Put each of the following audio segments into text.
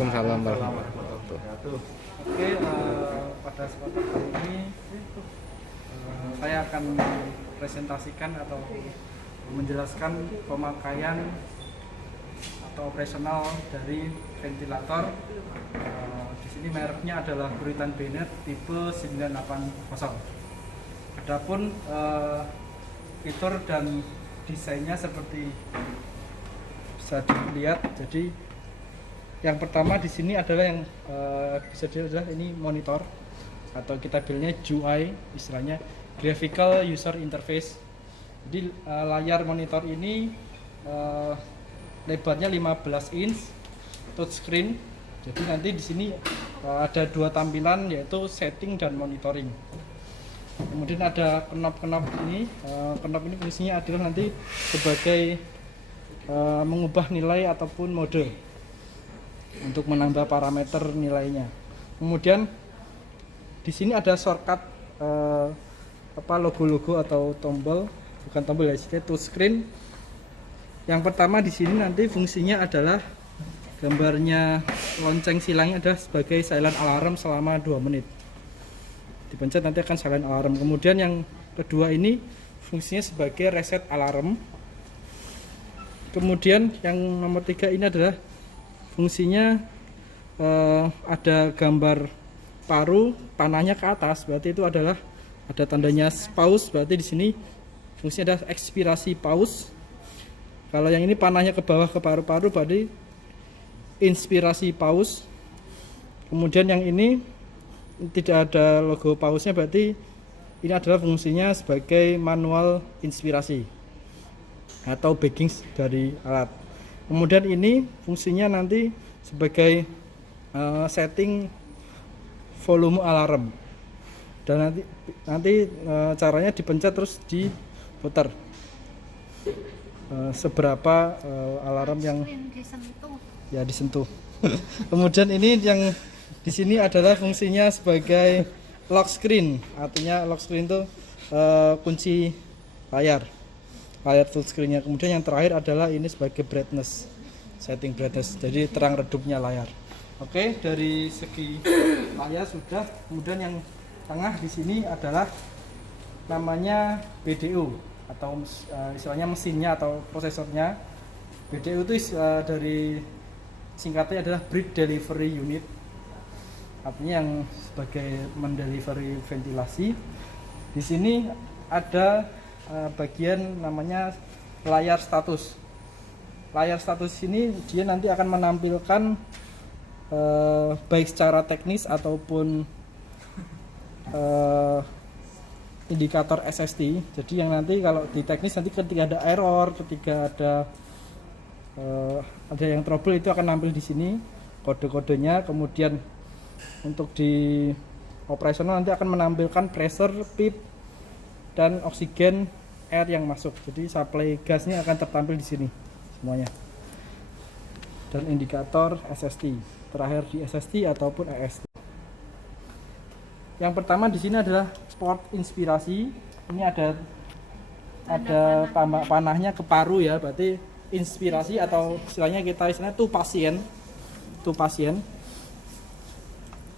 Waalaikumsalam warahmatullahi wabarakatuh. Oke, pada kesempatan kali ini saya akan presentasikan atau menjelaskan pemakaian atau operasional dari ventilator. Di sini mereknya adalah Bruitan Bennett tipe 980. Adapun fitur dan desainnya seperti bisa dilihat. Jadi yang pertama di sini adalah yang bisa dilihat adalah ini monitor atau kita bilangnya GUI, istilahnya Graphical User Interface. Jadi layar monitor ini lebarnya 15 inch touchscreen. Jadi nanti di sini ada dua tampilan, yaitu setting dan monitoring. Kemudian ada knop-knop ini. Knop ini fungsinya adalah nanti sebagai mengubah nilai ataupun mode untuk menambah parameter nilainya. Kemudian di sini ada shortcut logo-logo atau tombol, bukan tombol ya, jadi touchscreen. Yang pertama di sini nanti fungsinya adalah gambarnya lonceng silangnya adalah sebagai silent alarm selama 2 menit. Dipencet nanti akan silent alarm. Kemudian yang kedua ini fungsinya sebagai reset alarm. Kemudian yang nomor 3 ini adalah fungsinya ada gambar paru panahnya ke atas, berarti itu adalah ada tandanya pause, berarti di sini fungsinya adalah ekspirasi pause. Kalau yang ini panahnya ke bawah ke paru-paru, berarti inspirasi pause. Kemudian yang ini tidak ada logo pause-nya, berarti ini adalah fungsinya sebagai manual inspirasi atau backing dari alat. Kemudian ini fungsinya nanti sebagai setting volume alarm, dan nanti caranya dipencet terus diputar seberapa alarm yang disentuh. Kemudian ini yang di sini adalah fungsinya sebagai lock screen, artinya lock screen itu kunci layar full screen-nya. Kemudian yang terakhir adalah ini sebagai brightness, setting brightness, jadi terang redupnya layar. Oke, dari segi layar sudah. Kemudian yang tengah di sini adalah namanya BDU atau istilahnya mesinnya atau prosesornya. BDU itu dari singkatnya adalah Breath Delivery Unit, artinya yang sebagai mendelivery ventilasi. Di sini ada bagian namanya layar status. Layar status ini dia nanti akan menampilkan baik secara teknis ataupun indikator SST. Jadi yang nanti kalau di teknis nanti ketika ada error, ketika ada yang trouble, itu akan nampil di sini kode-kodenya. Kemudian untuk di operasional nanti akan menampilkan pressure, PIP, dan oksigen air yang masuk. Jadi supply gasnya akan tertampil di sini semuanya. Dan indikator SST terakhir di SST ataupun EST. Yang pertama di sini adalah port inspirasi. Ini ada tambah panahnya ke paru ya, berarti inspirasi atau istilahnya tuh pasien.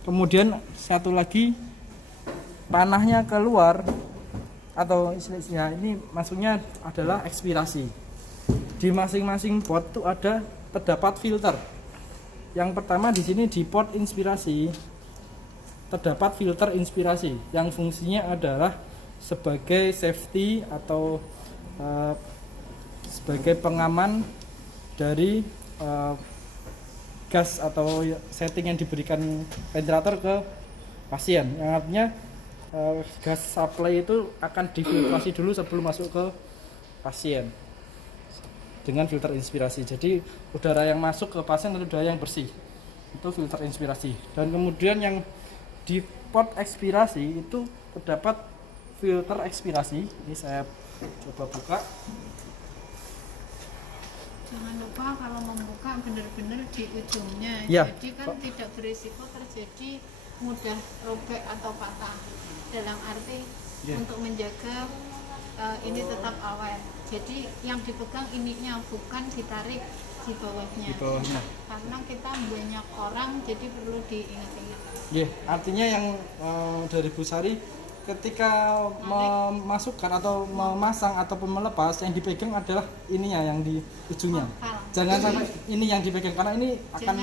Kemudian satu lagi panahnya keluar atau istilahnya ini maksudnya adalah ekspirasi. Di masing-masing port itu terdapat filter. Yang pertama di sini di port inspirasi terdapat filter inspirasi yang fungsinya adalah sebagai safety atau sebagai pengaman dari gas atau setting yang diberikan ventilator ke pasien. Yang artinya gas supply itu akan difiltrasi dulu sebelum masuk ke pasien dengan filter inspirasi. Jadi udara yang masuk ke pasien adalah udara yang bersih, itu filter inspirasi. Dan kemudian yang di port ekspirasi itu terdapat filter ekspirasi. Ini saya coba buka. Jangan lupa kalau membuka benar-benar di ujungnya ya. Jadi kan tidak berisiko terjadi mudah robek atau patah, dalam arti untuk menjaga ini tetap awet. Jadi yang dipegang ininya, bukan ditarik di bawahnya. Di bawahnya. Karena kita banyak orang, jadi perlu diingat-ingat. Yeah, artinya yang dari Bu Sari ketika memasukkan atau memasang ataupun melepas yang dipegang adalah ininya yang di ujungnya. Jangan sampai ini yang dipegang karena ini akan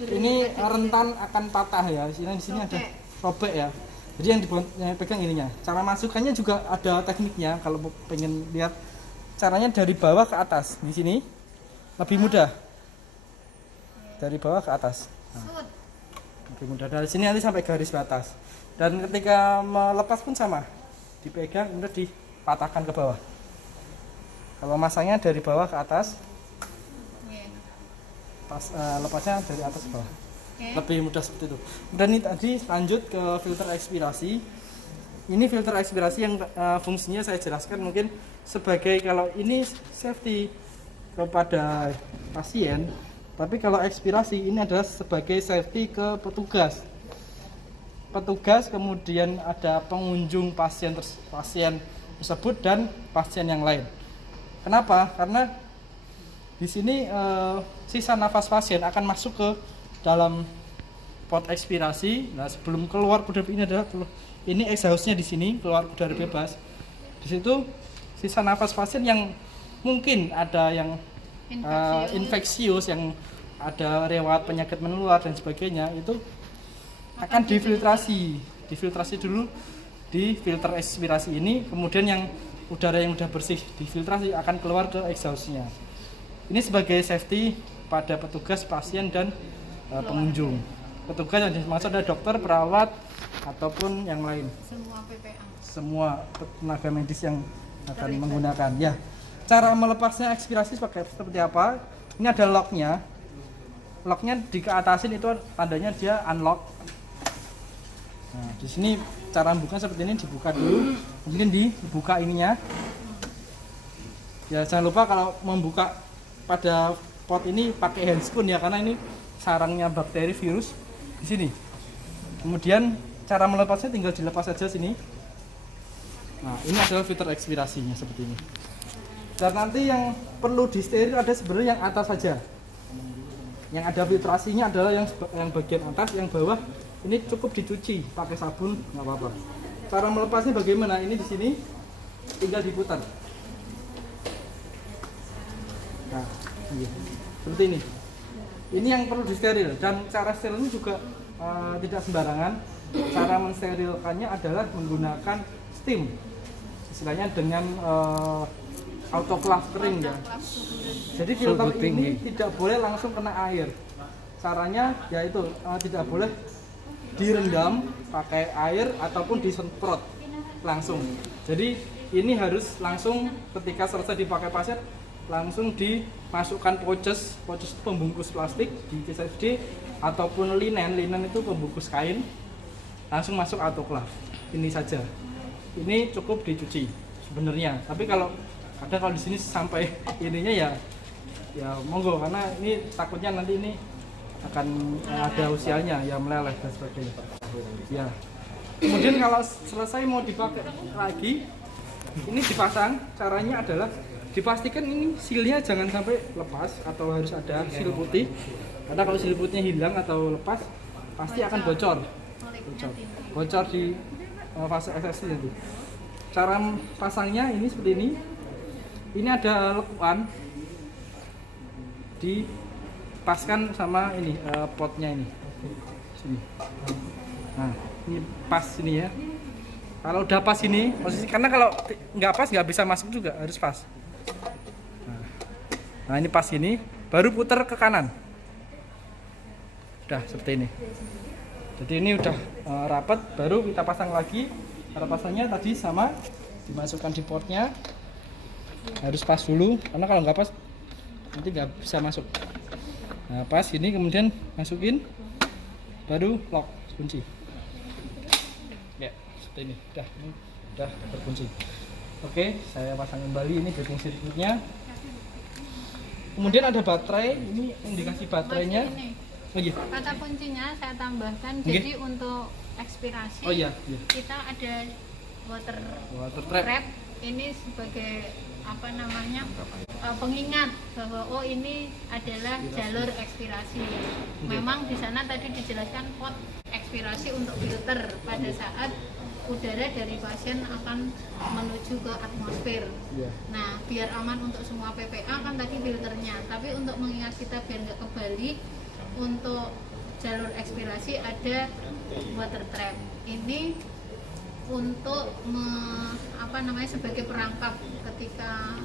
ini rentan akan patah ya. Di sini ada robek ya. Jadi yang dipegang ininya. Cara masukkannya juga ada tekniknya kalau pengen lihat. Caranya dari bawah ke atas. Di sini lebih mudah. Dari bawah ke atas. Nah, lebih mudah. Dari sini nanti sampai garis batas. Dan ketika melepas pun sama, dipegang kemudian dipatahkan ke bawah. Kalau masangnya dari bawah ke atas, lepasnya dari atas ke bawah. Lebih mudah seperti itu. Dan ini tadi lanjut ke filter ekspirasi. Ini filter ekspirasi yang fungsinya saya jelaskan mungkin sebagai kalau ini safety kepada pasien, tapi kalau ekspirasi ini adalah sebagai safety ke petugas. Petugas, kemudian ada pengunjung pasien tersebut dan pasien yang lain. Kenapa? Karena di sini sisa nafas pasien akan masuk ke dalam pot ekspirasi. Nah, sebelum keluar udara ini adalah ini exhaustnya di sini, keluar udara bebas. Di situ sisa nafas pasien yang mungkin ada yang infeksius, yang ada riwayat penyakit menular dan sebagainya itu akan difiltrasi dulu di filter ekspirasi ini, kemudian yang udara yang sudah bersih difiltrasi akan keluar ke exhaustnya. Ini sebagai safety pada petugas, pasien dan pengunjung. Petugas yang dimaksud adalah dokter, perawat ataupun yang lain. Semua PPA. Semua tenaga medis yang akan menggunakan. Ya, cara melepasnya ekspirasi seperti apa? Ini ada locknya. Locknya di keatasin itu tandanya dia unlock. Nah, di sini cara membuka seperti ini, dibuka dulu, kemudian dibuka ininya. Ya, jangan lupa kalau membuka pada pot ini pakai handscoon ya, karena ini sarangnya bakteri virus di sini. Kemudian cara melepasnya tinggal dilepas saja sini. Nah, ini adalah filter ekspirasinya seperti ini. Dan nanti yang perlu disteril ada sebenarnya yang atas saja. Yang ada filtrasinya adalah yang bagian atas, yang bawah ini cukup dicuci pakai sabun, nggak apa-apa. Cara melepasnya bagaimana? Ini di sini tinggal diputar. Nah, seperti ini. Ini yang perlu disteril dan cara sterilnya juga tidak sembarangan. Cara mensterilkannya adalah menggunakan steam, istilahnya dengan autoclave kering ya. Jadi filter ini tidak boleh langsung kena air. Caranya yaitu tidak boleh direndam pakai air ataupun disemprot langsung. Jadi ini harus langsung ketika selesai dipakai pasien langsung dimasukkan pouches itu pembungkus plastik di CSD ataupun linen itu pembungkus kain, langsung masuk autoclave. Ini saja. Ini cukup dicuci sebenarnya. Tapi kalau di sini sampai ininya ya monggo, karena ini takutnya nanti ini akan ada usianya ya, meleleh dan sebagainya. Ya. Kemudian kalau selesai mau dipakai lagi, ini dipasang. Caranya adalah dipastikan ini sealnya jangan sampai lepas atau harus ada seal putih. Karena kalau seal putihnya hilang atau lepas pasti akan bocor di fase eksesi nanti. Cara pasangnya ini seperti ini. Ini ada lekuan, dipaskan sama ini potnya ini. Sini. Nah, ini pas ini ya. Kalau udah pas ini posisi, karena kalau nggak pas nggak bisa masuk juga, harus pas. Nah, ini pas ini, baru putar ke kanan. Udah seperti ini. Jadi ini udah rapat, baru kita pasang lagi. Cara pasangnya tadi sama, dimasukkan di potnya. Harus pas dulu, karena kalau nggak pas nanti nggak bisa masuk. Nah, pas ini kemudian masukin, baru lock, kunci. Ya, seperti ini. Udah terkunci. Oke, saya pasang kembali ini backing sirkuitnya. Kemudian ada baterai, ini indikasi baterainya. Oh iya. Kata kuncinya saya tambahkan, Okay. Jadi untuk ekspirasi Oh iya. kita ada water Trap. trap. Ini sebagai apa namanya pengingat bahwa oh ini adalah jalur ekspirasi. Memang di sana tadi dijelaskan pot ekspirasi untuk filter pada saat udara dari pasien akan menuju ke atmosfer. Nah, biar aman untuk semua PPA kan tadi filternya. Tapi untuk mengingat kita biar nggak kebalik, untuk jalur ekspirasi ada water trap. Ini untuk sebagai perangkap ketika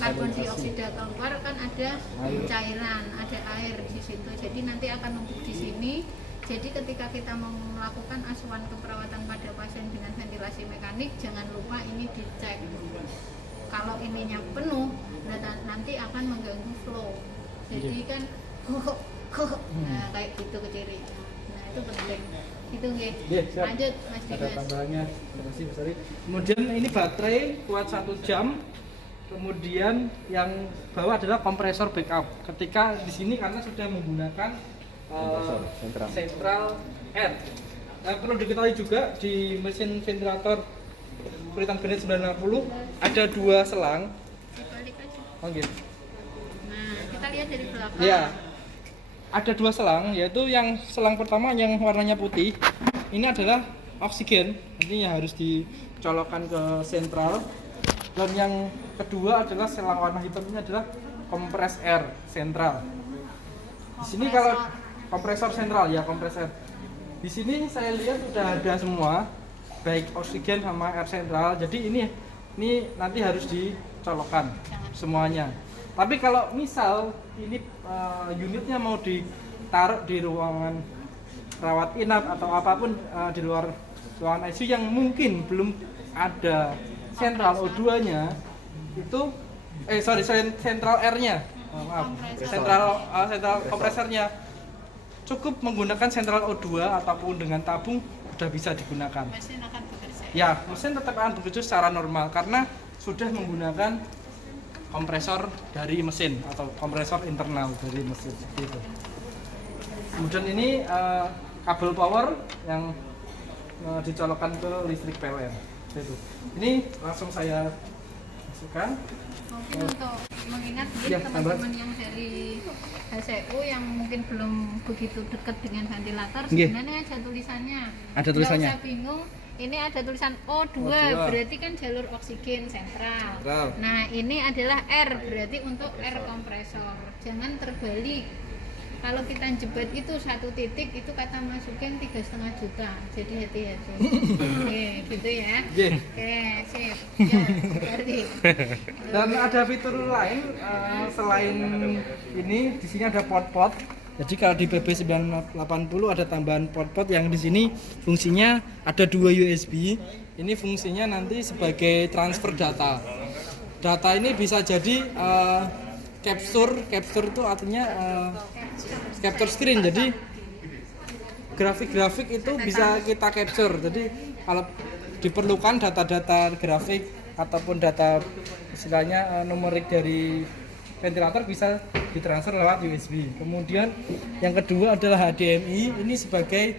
karbon dioksida keluar kan ada cairan, ada air di situ. Jadi nanti akan numpuk di sini. Jadi ketika kita mau melakukan asuhan keperawatan pada pasien dengan ventilasi mekanik, jangan lupa ini dicek. Kalau ininya penuh, nanti akan mengganggu flow. Jadi kan nah kayak gitu ke ciri. Nah itu penting. Itu nggih. Lanjut Mas Dimas. Ada tambahannya. Terima kasih Mas Ari. Kemudian ini baterai kuat 1 jam. Kemudian yang bawah adalah kompresor backup. Ketika di sini karena sudah menggunakan sentral air. Perlu diketahui juga di mesin ventilator Puritan Bennett 960 ada 2 selang. Dibalik aja. Oh gitu. Nah, kita lihat dari belakang. Ya. Ada 2 selang, yaitu yang selang pertama yang warnanya putih. Ini adalah oksigen, artinya harus dicolokkan ke sentral. Dan yang kedua adalah selang warna hitam ini adalah kompres air sentral. Di sini kalau kompresor sentral ya, kompresor. Di sini saya lihat sudah ada semua, baik oksigen sama air sentral. Jadi ini nanti harus dicolokkan semuanya. Tapi kalau misal ini unitnya mau ditaruh di ruangan rawat inap atau apapun di luar ruangan ICU yang mungkin belum ada sentral O2-nya, itu sentral R-nya. Maaf, sentral kompresornya. Cukup menggunakan sentral O2 ataupun dengan tabung sudah bisa digunakan. Mesin akan bekerja. Ya, mesin tetap akan bekerja secara normal karena sudah menggunakan kompresor dari mesin atau kompresor internal dari mesin gitu. Kemudian ini kabel power yang dicolokkan ke listrik PLN gitu. Ini langsung saya masukkan. Mungkin untuk mengingat Ya, teman-teman yang dari HCU yang mungkin belum begitu dekat dengan ventilator, Nggih. sebenarnya ada tulisannya. Ada tulisannya. Nggak usah bingung. Ini ada tulisan O2, berarti kan jalur oksigen sentral. Nah, ini adalah R, berarti untuk air kompresor. Jangan terbalik. Kalau kita jebet itu 1 titik, itu kata masukin 3,5 juta. Jadi hati-hati. Oke, gitu ya. Oke, sip. Ya, berarti. Dan ada fitur lain selain ini, di sini ada pot-pot. Jadi kalau di PB 980 ada tambahan pot-pot yang di sini fungsinya ada 2 USB. Ini fungsinya nanti sebagai transfer data. Data ini bisa jadi capture itu artinya capture screen. Jadi grafik-grafik itu bisa kita capture. Jadi kalau diperlukan data-data grafik ataupun data istilahnya numerik dari ventilator bisa ditransfer lewat USB. Kemudian yang kedua adalah HDMI. Ini sebagai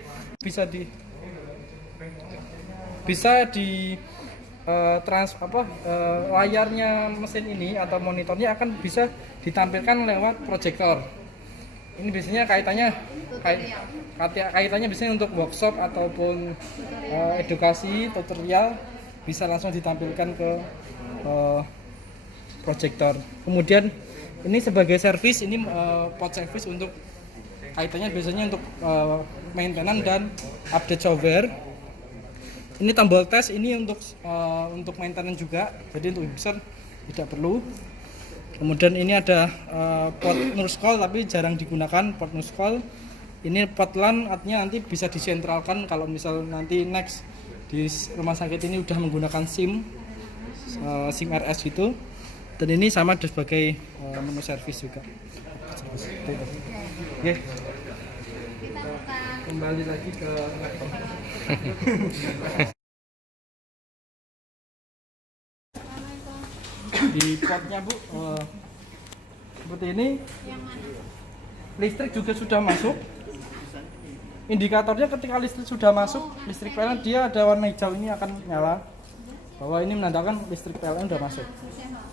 layarnya mesin ini atau monitornya akan bisa ditampilkan lewat proyektor. Ini biasanya kaitannya biasanya untuk workshop ataupun edukasi tutorial bisa langsung ditampilkan ke proyektor. Kemudian ini sebagai servis, ini pot servis untuk kaitannya biasanya untuk maintenance dan update software. Ini tombol tes, ini untuk maintenance juga, jadi untuk user tidak perlu. Kemudian ini ada pot nurse call tapi jarang digunakan pot nurse call. Ini pot LAN, artinya nanti bisa disentralkan kalau misal nanti next di rumah sakit ini udah menggunakan SIM RS itu. Dan ini sama sebagai menu servis juga. Oke. Kembali lagi ke laptop. Di potnya Bu, seperti ini. Listrik juga sudah masuk. Indikatornya ketika listrik sudah masuk, listrik PLN dia ada warna hijau ini akan nyala. bahwa ini menandakan listrik PLN sudah masuk.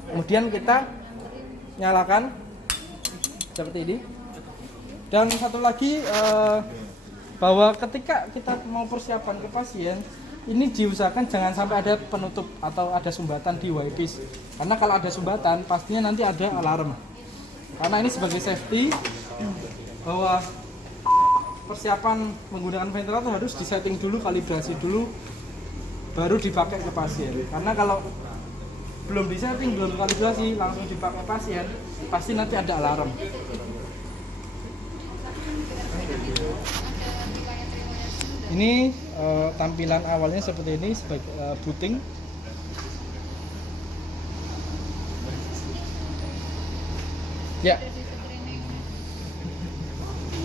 Kemudian kita nyalakan seperti ini. Dan satu lagi bahwa ketika kita mau persiapan ke pasien, ini diusahakan jangan sampai ada penutup atau ada sumbatan di Y-piece. Karena kalau ada sumbatan pastinya nanti ada alarm. Karena ini sebagai safety bahwa persiapan menggunakan ventilator harus disetting dulu, kalibrasi dulu, baru dipakai ke pasien. Karena kalau belum disetting, belum kalibrasi, langsung dipakai pasien, pasti nanti ada alarm. Ini tampilan awalnya seperti ini sebagai booting. Ya.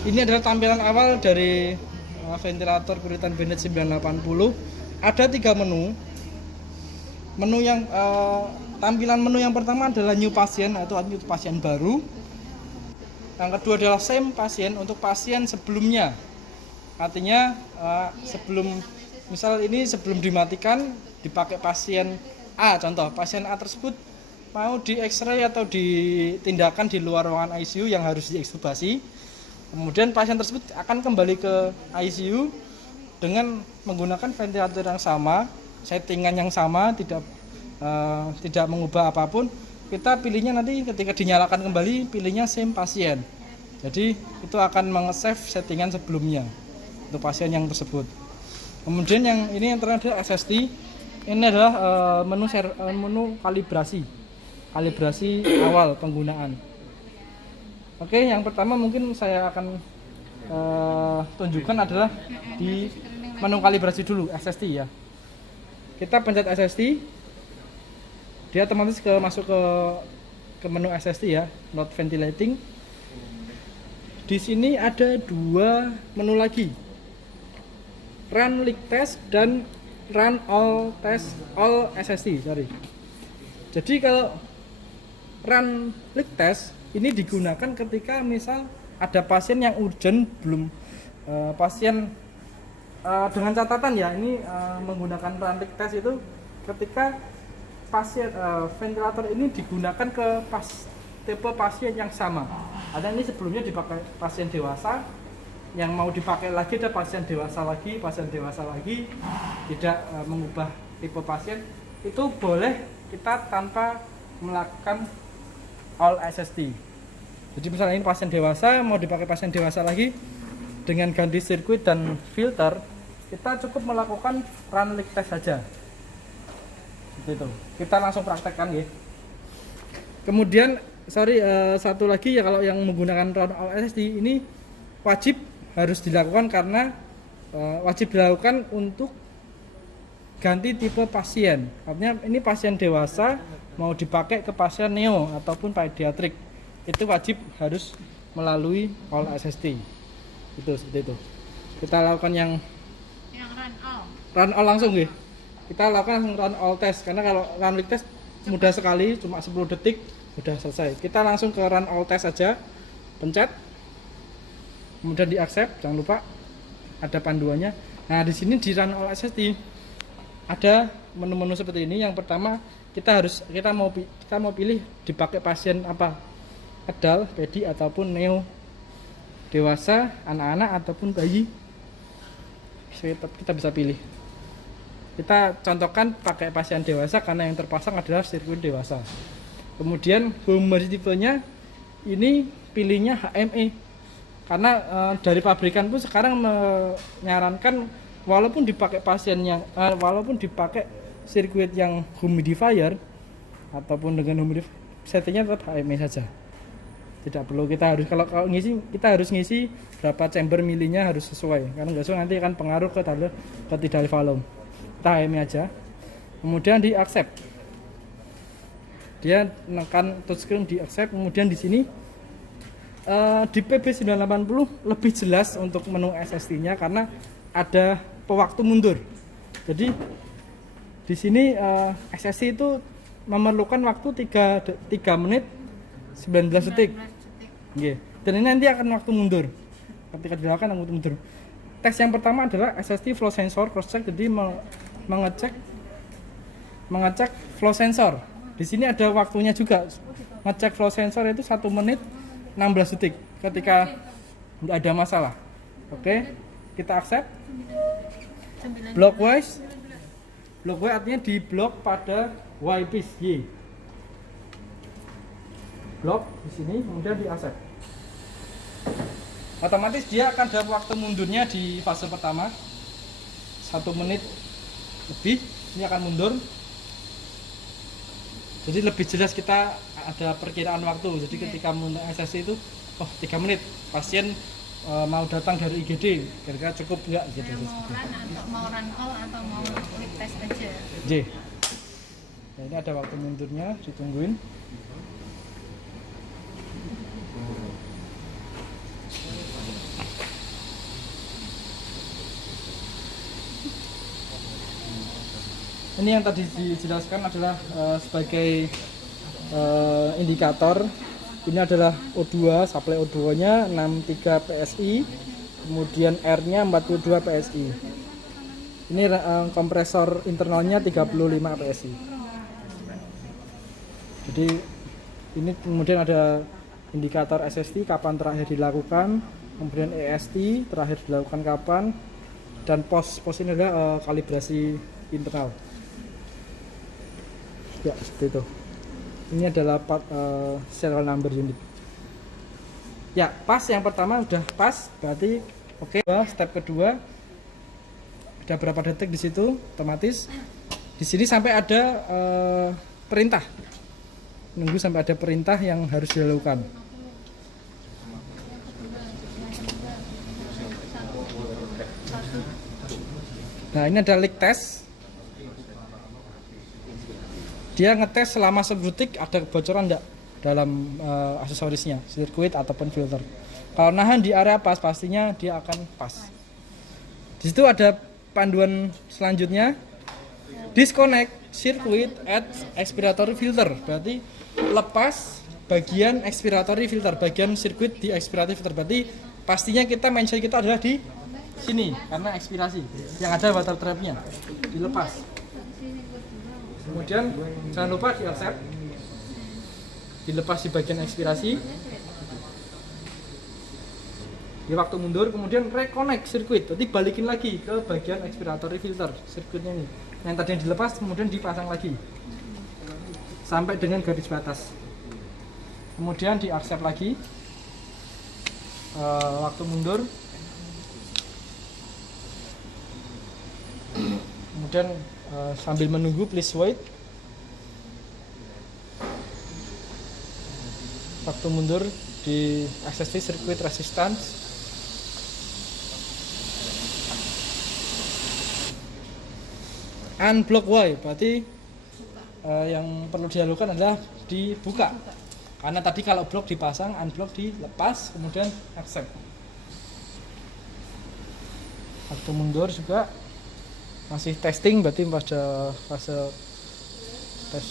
Ini adalah tampilan awal dari ventilator Puritan Bennett 980. Ada 3 menu. Menu yang tampilan menu yang pertama adalah new pasien atau new pasien baru. Yang kedua adalah same pasien untuk pasien sebelumnya. Artinya sebelum misal ini sebelum dimatikan dipakai pasien A, contoh pasien A tersebut mau di X-ray atau ditindakan di luar ruangan ICU yang harus diekstubasi. Kemudian pasien tersebut akan kembali ke ICU dengan menggunakan ventilator yang sama, settingan yang sama, tidak mengubah apapun. Kita pilihnya nanti ketika dinyalakan kembali, pilihnya same pasien. Jadi itu akan meng-save settingan sebelumnya untuk pasien yang tersebut. Kemudian yang ini yang terakhir adalah SST. Ini adalah menu kalibrasi awal penggunaan. Oke, yang pertama mungkin saya akan tunjukkan adalah di menu kalibrasi dulu, SST ya. Kita pencet SST, dia otomatis masuk ke menu SST ya, not ventilating. Di sini ada 2 menu lagi, run leak test dan run all SST. Jadi kalau run leak test ini digunakan ketika misal ada pasien yang urgent pasien dengan catatan ya, ini menggunakan run leak test itu ketika pasien ventilator ini digunakan ke tipe pasien yang sama. Ada ini sebelumnya dipakai pasien dewasa, yang mau dipakai lagi ada pasien dewasa lagi, tidak mengubah tipe pasien, itu boleh kita tanpa melakukan all SST. Jadi misalnya ini pasien dewasa, mau dipakai pasien dewasa lagi dengan ganti sirkuit dan filter, kita cukup melakukan run leak test saja. Gitu. Kita langsung praktekkan ya. Kemudian satu lagi ya, kalau yang menggunakan run all SST ini wajib harus dilakukan karena wajib dilakukan untuk ganti tipe pasien. Artinya ini pasien dewasa mau dipakai ke pasien neo ataupun pediatrik, itu wajib harus melalui all SST. Itu seperti itu. Kita lakukan yang run all langsung ya. Kita lakukan langsung run all test, karena kalau run leak test mudah sekali, cuma 10 detik udah selesai. Kita langsung ke run all test saja, pencet, kemudian di accept, jangan lupa ada panduannya. Nah di sini di run all SST ada menu-menu seperti ini. Yang pertama kita mau pilih dipakai pasien apa, adult, pedi ataupun neo, dewasa, anak-anak ataupun bayi. Kita bisa pilih. Kita contohkan pakai pasien dewasa karena yang terpasang adalah sirkuit dewasa. Kemudian home tipenya ini pilihnya HME karena dari pabrikan pun sekarang menyarankan walaupun dipakai walaupun dipakai sirkuit yang humidifier ataupun dengan humidifier, settingnya tetap HME saja. Tidak perlu kita harus kalau ngisi, kita harus ngisi berapa chamber milinya harus sesuai, karena nggak sesuai nanti akan pengaruh ke tidal volume. Kita HME aja, kemudian di accept, dia menekan touchscreen di accept. Kemudian di sini di PB980 lebih jelas untuk menu SST-nya karena ada pewaktu mundur. Jadi di sini SST itu memerlukan waktu 3 menit 19 detik. Okay. Dan ini nanti akan waktu mundur. Ketika dilakukan waktu mundur. Tes yang pertama adalah SST flow sensor cross check, jadi mengecek mengecek flow sensor. Di sini ada waktunya juga. Ngecek flow sensor itu 1 menit 16 detik ketika nggak ada masalah. Oke, kita accept. Blockwise. Blockwise artinya di blok pada Y piece Y. Blok di sini kemudian di accept. Otomatis dia akan ada waktu mundurnya di fase pertama 1 menit lebih, ini akan mundur. Jadi lebih jelas kita ada perkiraan waktu. Jadi ketika menggunakan SSC itu 3 menit pasien mau datang dari IGD, kira-kira cukup enggak gitu. Mau run call atau mau quick test aja. J. Nah, ini ada waktu mundurnya, ditungguin. Ini yang tadi dijelaskan adalah sebagai indikator. Ini adalah O2, supply O2-nya 63 PSI, kemudian R-nya 42 PSI. Ini kompresor internalnya 35 PSI. Jadi ini kemudian ada indikator SST kapan terakhir dilakukan, kemudian EST terakhir dilakukan kapan, dan pos ini adalah kalibrasi internal. Ya, seperti itu. Ini adalah serial number unit. Ya, pas yang pertama udah pas, berarti oke. Step kedua ada berapa detik di situ, otomatis. Di sini sampai ada perintah. Nunggu sampai ada perintah yang harus dilakukan. Nah, ini ada leak test. Dia ngetes selama 10 detik ada kebocoran enggak dalam aksesorisnya, sirkuit ataupun filter. Kalau nahan di area pas, pastinya dia akan pas. Di situ ada panduan selanjutnya, disconnect circuit at expiratory filter. Berarti lepas bagian expiratory filter, bagian sirkuit di expiratory filter. Berarti pastinya kita mindset kita adalah di sini karena ekspirasi. Yang ada water trapnya dilepas. Kemudian jangan lupa di accept, dilepas di bagian ekspirasi, di waktu mundur, kemudian reconnect sirkuit, berarti balikin lagi ke bagian expiratory filter sirkuitnya ini, yang tadi yang dilepas kemudian dipasang lagi sampai dengan garis batas, kemudian di accept lagi, waktu mundur, kemudian sambil menunggu please wait. Waktu mundur di SST circuit resistance. Unblock Y berarti yang perlu dilakukan adalah dibuka. Karena tadi kalau blok dipasang, unblock dilepas, kemudian accept. Waktu mundur juga masih testing, berarti pada fase tes.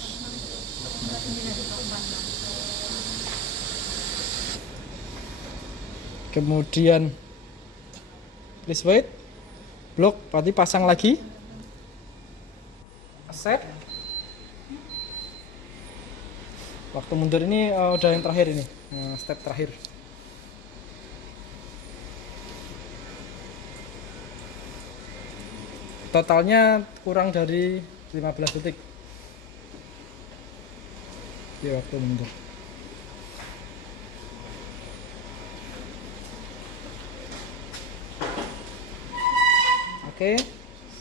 Kemudian please wait, blok berarti pasang lagi, set. Waktu mundur ini udah yang terakhir ini, step terakhir. Totalnya kurang dari 15 detik di waktu mundur. Oke,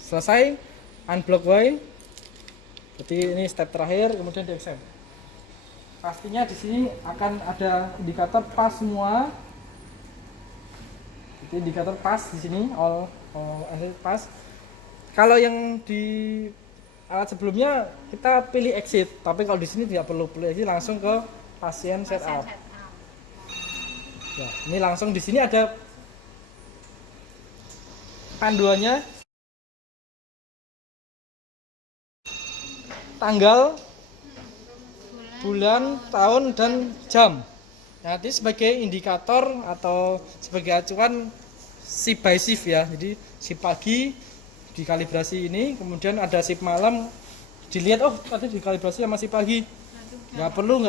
selesai unblock Y. Berarti ini step terakhir, kemudian di accept. Pastinya di sini akan ada indikator pas semua. Itu indikator pas di sini, all pas. Kalau yang di alat sebelumnya kita pilih exit, tapi kalau di sini tidak perlu pilih exit, langsung ke pasien setup. Ya, ini langsung di sini ada panduannya, tanggal, bulan, tahun, dan jam. Nanti sebagai indikator atau sebagai acuan shift by shift ya. Jadi shift pagi dikalibrasi ini, kemudian ada shift malam dilihat oh tadi dikalibrasi masih pagi, nggak perlu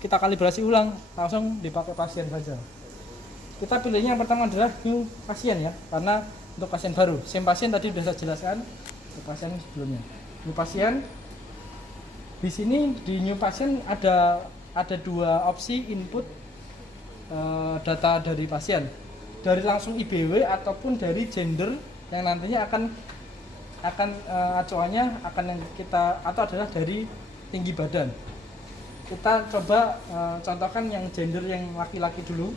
kita kalibrasi ulang, langsung dipakai pasien saja. Kita pilihnya yang pertama adalah new pasien ya, karena untuk pasien baru. Same pasien tadi sudah saya jelaskan untuk pasien sebelumnya. New pasien di sini di new pasien ada dua opsi input data dari pasien, dari langsung IBW ataupun dari gender yang nantinya akan acuannya akan yang kita atau adalah dari tinggi badan. Kita coba contohkan yang gender yang laki-laki dulu.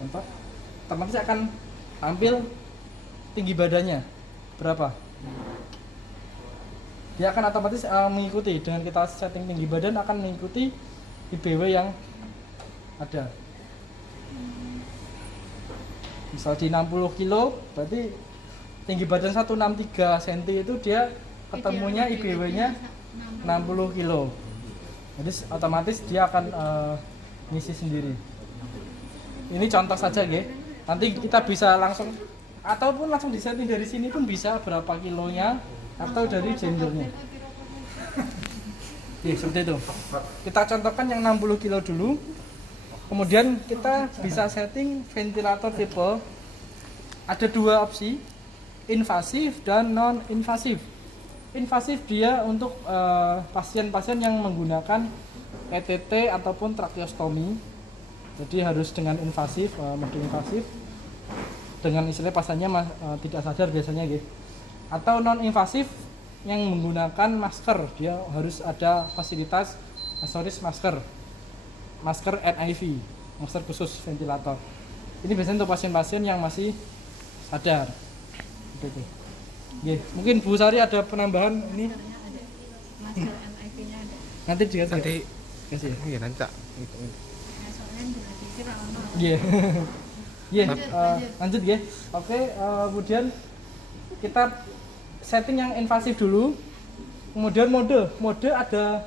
Contoh, otomatis akan tampil tinggi badannya berapa. Dia akan otomatis mengikuti dengan kita setting tinggi badan akan mengikuti IBW yang ada. Misal di 60 kilo berarti tinggi badan 163 cm itu dia ketemunya IBW-nya 60 kilo. Jadi otomatis dia akan ngisi sendiri. Ini contoh saja ya. Nanti kita bisa langsung ataupun langsung disetting dari sini pun bisa berapa kilonya atau dari gendernya. Oke, seperti itu. Kita contohkan yang 60 kilo dulu. Kemudian kita bisa setting ventilator tipe. Ada dua opsi, invasif dan non invasif. Invasif dia untuk pasien-pasien yang menggunakan ETT ataupun tracheostomi. Jadi harus dengan invasif, mode invasif. Dengan istilah pasiennya tidak sadar biasanya gitu. Atau non invasif yang menggunakan masker, dia harus ada fasilitas masker NIV, masker khusus ventilator. Ini biasanya untuk pasien-pasien yang masih sadar. Gitu. Mungkin Bu Sari ada penambahan ini? Masker NIV-nya ada. Nanti juga nanti kasih. iya nanti tak Soalnya juga dikira ono. Iya. Lanjut ya. Oke, kemudian kita setting yang invasif dulu. Kemudian mode ada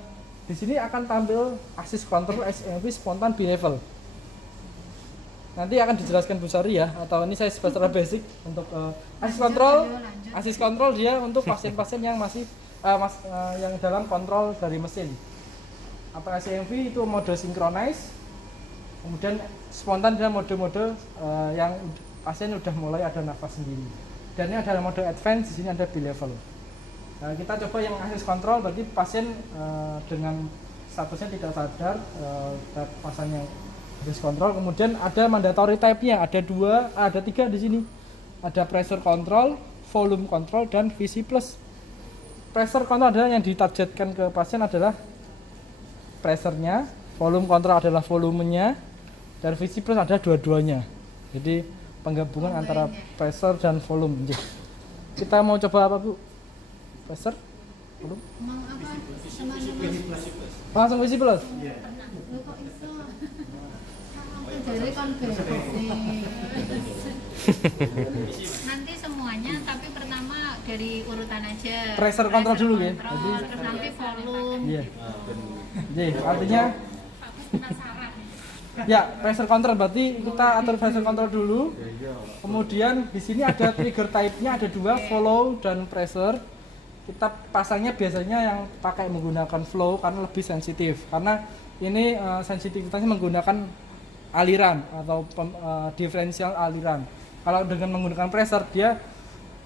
di sini akan tampil assist control SMV spontan bilevel. Nanti akan dijelaskan Bu Sari ya, atau ini saya secara basic untuk assist control dia untuk pasien-pasien yang masih yang dalam kontrol dari mesin. Apa SMV itu mode synchronize. Kemudian spontan dia mode-mode yang pasien udah mulai ada nafas sendiri. Dan ini ada mode advance, di sini ada bilevel. Nah, kita coba yang assist control, berarti pasien dengan statusnya tidak sadar, pasien yang assist control. Kemudian ada mandatory type-nya, ada tiga di sini. Ada pressure control, volume control, dan VC plus. Pressure control adalah yang ditargetkan ke pasien adalah pressure-nya, volume control adalah volumenya, dan VC plus ada dua-duanya. Jadi penggabungan antara pressure dan volume. Kita mau coba apa Bu? Pressure? Volume? Mau apa? Teman-teman. Langsung VC plus? Iya. Kok iso? Jadi kan nanti semuanya, tapi pertama dari urutan aja. Pressure control dulu ya. Terus nanti volume. Iya. Jadi artinya Aku penasaran. ya pressure control berarti kita atur pressure control dulu. Kemudian di sini ada trigger type-nya ada dua, follow dan pressure. Kita pasangnya biasanya yang pakai menggunakan flow karena lebih sensitif. Karena ini sensitivitasnya menggunakan aliran atau diferensial aliran. Kalau dengan menggunakan pressure dia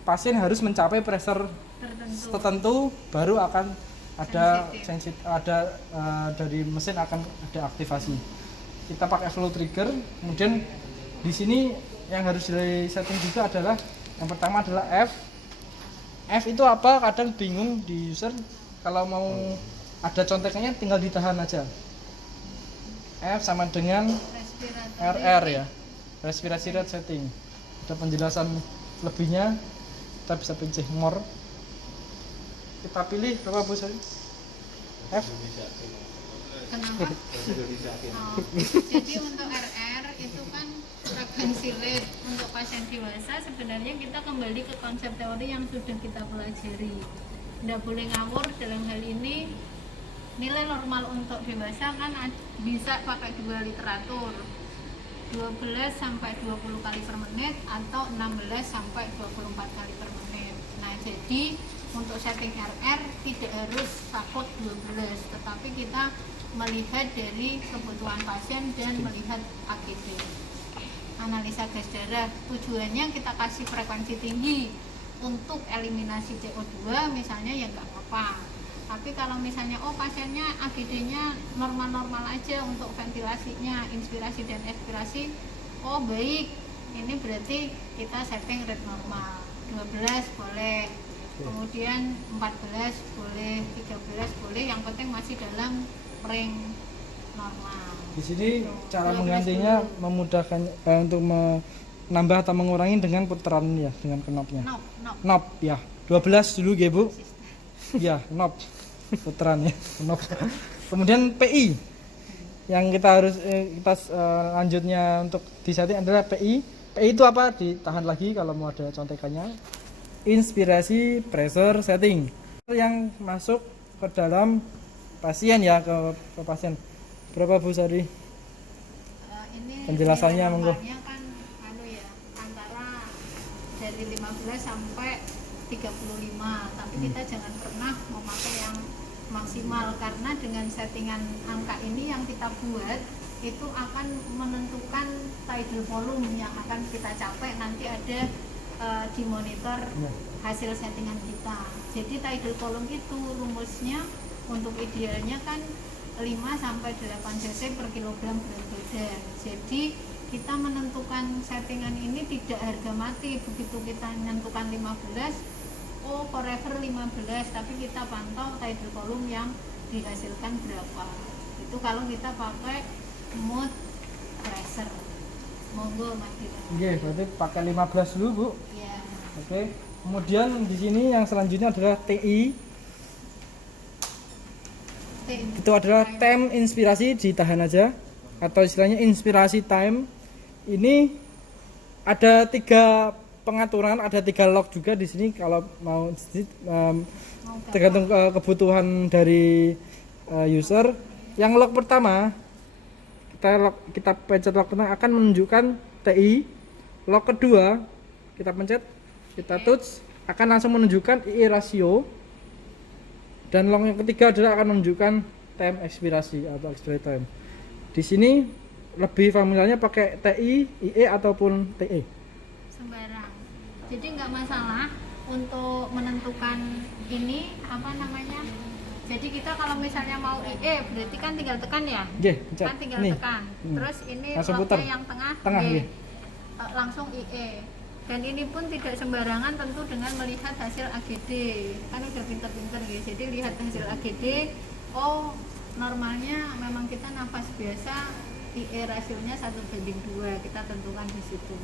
pasien harus mencapai pressure tertentu baru akan ada dari mesin akan ada aktivasi. Kita pakai flow trigger. Kemudian di sini yang harus di setting juga adalah yang pertama adalah F. F itu apa? Kadang bingung di user kalau mau ada contekannya tinggal ditahan aja. F sama dengan RR ya, respirasi rate setting. Ada penjelasan lebihnya, kita bisa pilih more. Kita pilih berapa Bu Sari? F. Kenapa? Jadi untuk RR itu kan frekuensi rate untuk pasien dewasa. Sebenarnya kita kembali ke konsep teori yang sudah kita pelajari. Tidak boleh ngawur dalam hal ini. Nilai normal untuk dewasa kan bisa pakai dua literatur, 12 sampai 20 kali per menit atau 16 sampai 24 kali per menit. Nah, jadi untuk setting RR tidak harus support 12, tetapi kita melihat dari kebutuhan pasien dan melihat AGD, analisa gas darah. Tujuannya kita kasih frekuensi tinggi untuk eliminasi CO2 misalnya, ya nggak apa-apa. Tapi kalau misalnya pasiennya AGD-nya normal-normal aja untuk ventilasinya, inspirasi dan ekspirasi baik, ini berarti kita setting rate normal 12 boleh, kemudian 14 boleh, 13 boleh, yang penting masih dalam range normal. Di sini cara 12 menggantinya dulu. memudahkan untuk menambah atau mengurangi dengan putaran ya, dengan knobnya. Knob ya. 12 dulu ya, Bu. Ya, knob. Putaran ya, knob. Kemudian PI. Yang kita harus lanjutnya untuk disetting adalah PI. PI itu apa? Ditahan lagi kalau mau ada contekannya. Inspirasi pressure setting. Yang masuk ke dalam pasien ya, ke pasien. Berapa Bu Sari? Ini Penjelasannya, monggo. kan ya, antara dari 15 sampai 35, tapi kita jangan pernah memakai yang maksimal, karena dengan settingan angka ini yang kita buat itu akan menentukan tidal volume yang akan kita capai nanti ada di monitor hasil settingan kita. Jadi tidal volume itu rumusnya untuk idealnya kan 5 sampai 8 cc per kilogram berat badan. Jadi kita menentukan settingan ini tidak harga mati. Begitu kita menentukan 15, forever 15, tapi kita pantau tidal volume yang dihasilkan berapa. Itu kalau kita pakai mode pressure. Monggo Mas Dira. Oke, berarti pakai 15 dulu, Bu. Ya. Oke. Kemudian di sini yang selanjutnya adalah TI. Itu adalah time inspirasi, ditahan aja, atau istilahnya inspirasi time. Ini ada 3 pengaturan, ada 3 lock juga di sini kalau mau tergantung kebutuhan dari user. Yang lock pertama kita pencet lock pertama akan menunjukkan TI. Lock kedua kita pencet, kita touch akan langsung menunjukkan IE rasio. Dan lock yang ketiga adalah akan menunjukkan time ekspirasi atau expiry time. Di sini lebih familiarnya pakai TI, IE ataupun TE. Sembarang. Jadi nggak masalah untuk menentukan ini apa namanya. Jadi kita kalau misalnya mau IE berarti kan tinggal tekan ya. Pencet. Kan tinggal Nih. tekan. Terus ini Langsung locknya putar. yang tengah, Nggih. langsung IE. Dan ini pun tidak sembarangan tentu dengan melihat hasil AGD. Kan udah pinter-pinter ya. Jadi lihat hasil AGD. Normalnya memang kita nafas biasa, IE rasionya 1:2, kita tentukan di situ.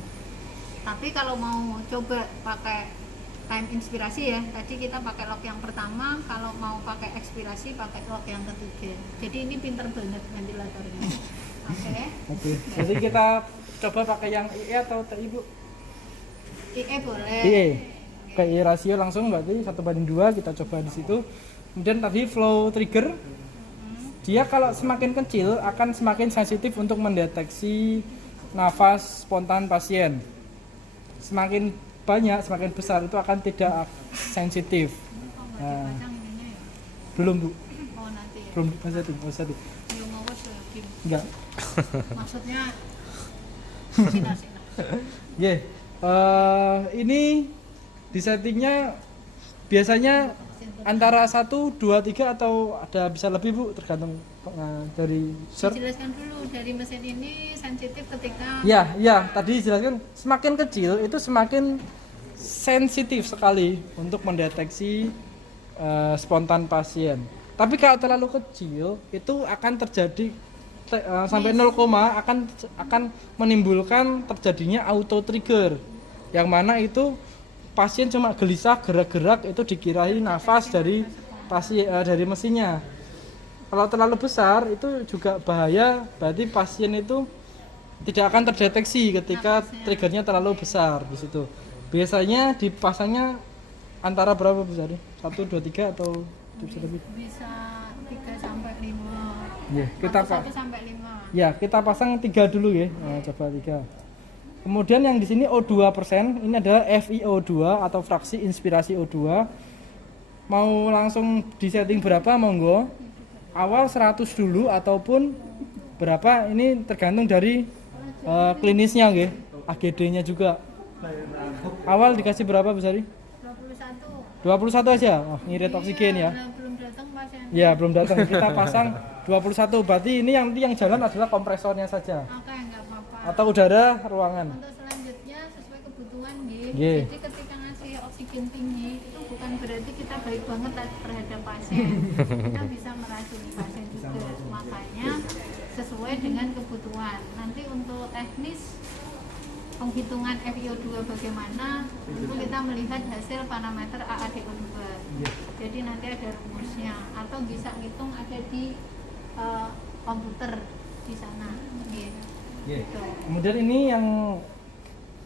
Tapi kalau mau coba pakai time inspirasi ya, tadi kita pakai lock yang pertama, kalau mau pakai ekspirasi pakai lock yang ketiga. Jadi ini pinter banget ventilatornya. Oke. Jadi kita coba pakai yang IE atau TI, Bu? IE boleh. IE. Kayak rasio langsung berarti 1:2, kita coba di situ. Kemudian tadi flow trigger. Dia kalau semakin kecil akan semakin sensitif untuk mendeteksi nafas spontan pasien. Semakin banyak, semakin besar itu akan tidak sensitif. Nah, belum, Bu. Nanti ya. Belum sensitif. Belum awas yakin. Enggak. Maksudnya ini di settingnya biasanya antara 1, 2, 3 atau ada bisa lebih, Bu, tergantung dari user. dijelaskan dulu dari mesin ini sensitif ketika Ya, tadi dijelaskan semakin kecil itu semakin sensitif sekali untuk mendeteksi spontan pasien. Tapi kalau terlalu kecil itu akan terjadi sampai 0, akan menimbulkan terjadinya auto trigger. Yang mana itu pasien cuma gelisah gerak-gerak itu dikirain nafas dari dari mesinnya. Kalau terlalu besar itu juga bahaya, berarti pasien itu tidak akan terdeteksi ketika triggernya terlalu besar di situ. Biasanya dipasangnya antara berapa besar? 1, 2, 3 atau bisa lebih? bisa 3 sampai 5. Ya, kita 1 sampai 5. Ya, kita pasang 3 dulu ya. Nah, coba 3. Kemudian yang di sini O2%, ini adalah FiO2 atau fraksi inspirasi O2. mau langsung di setting berapa monggo. Awal 100 dulu ataupun berapa ini tergantung dari klinisnya nggih. AGD-nya juga. Awal dikasih berapa Bu Sari? 21. 21 aja. Oh, ngirit oksigen ya. Nah, belum datang pasien. Ya, belum datang. Kita pasang 21. Berarti ini yang jalan adalah kompresornya saja. Oke, enggak apa-apa. Atau udara ruangan. Untuk selanjutnya sesuai kebutuhan nggih. Nggih. Jadi ketika ngasih oksigen tinggi itu bukan berarti kita baik banget terhadap pasien. Kita bisa meracuni pasien juga. Makanya sesuai dengan kebutuhan. Nanti untuk teknis penghitungan FiO2 bagaimana, itu kita melihat hasil parameter AADO2. Jadi nanti ada rumusnya atau bisa ngitung ada di komputer di sana. Gitu. Kemudian ini yang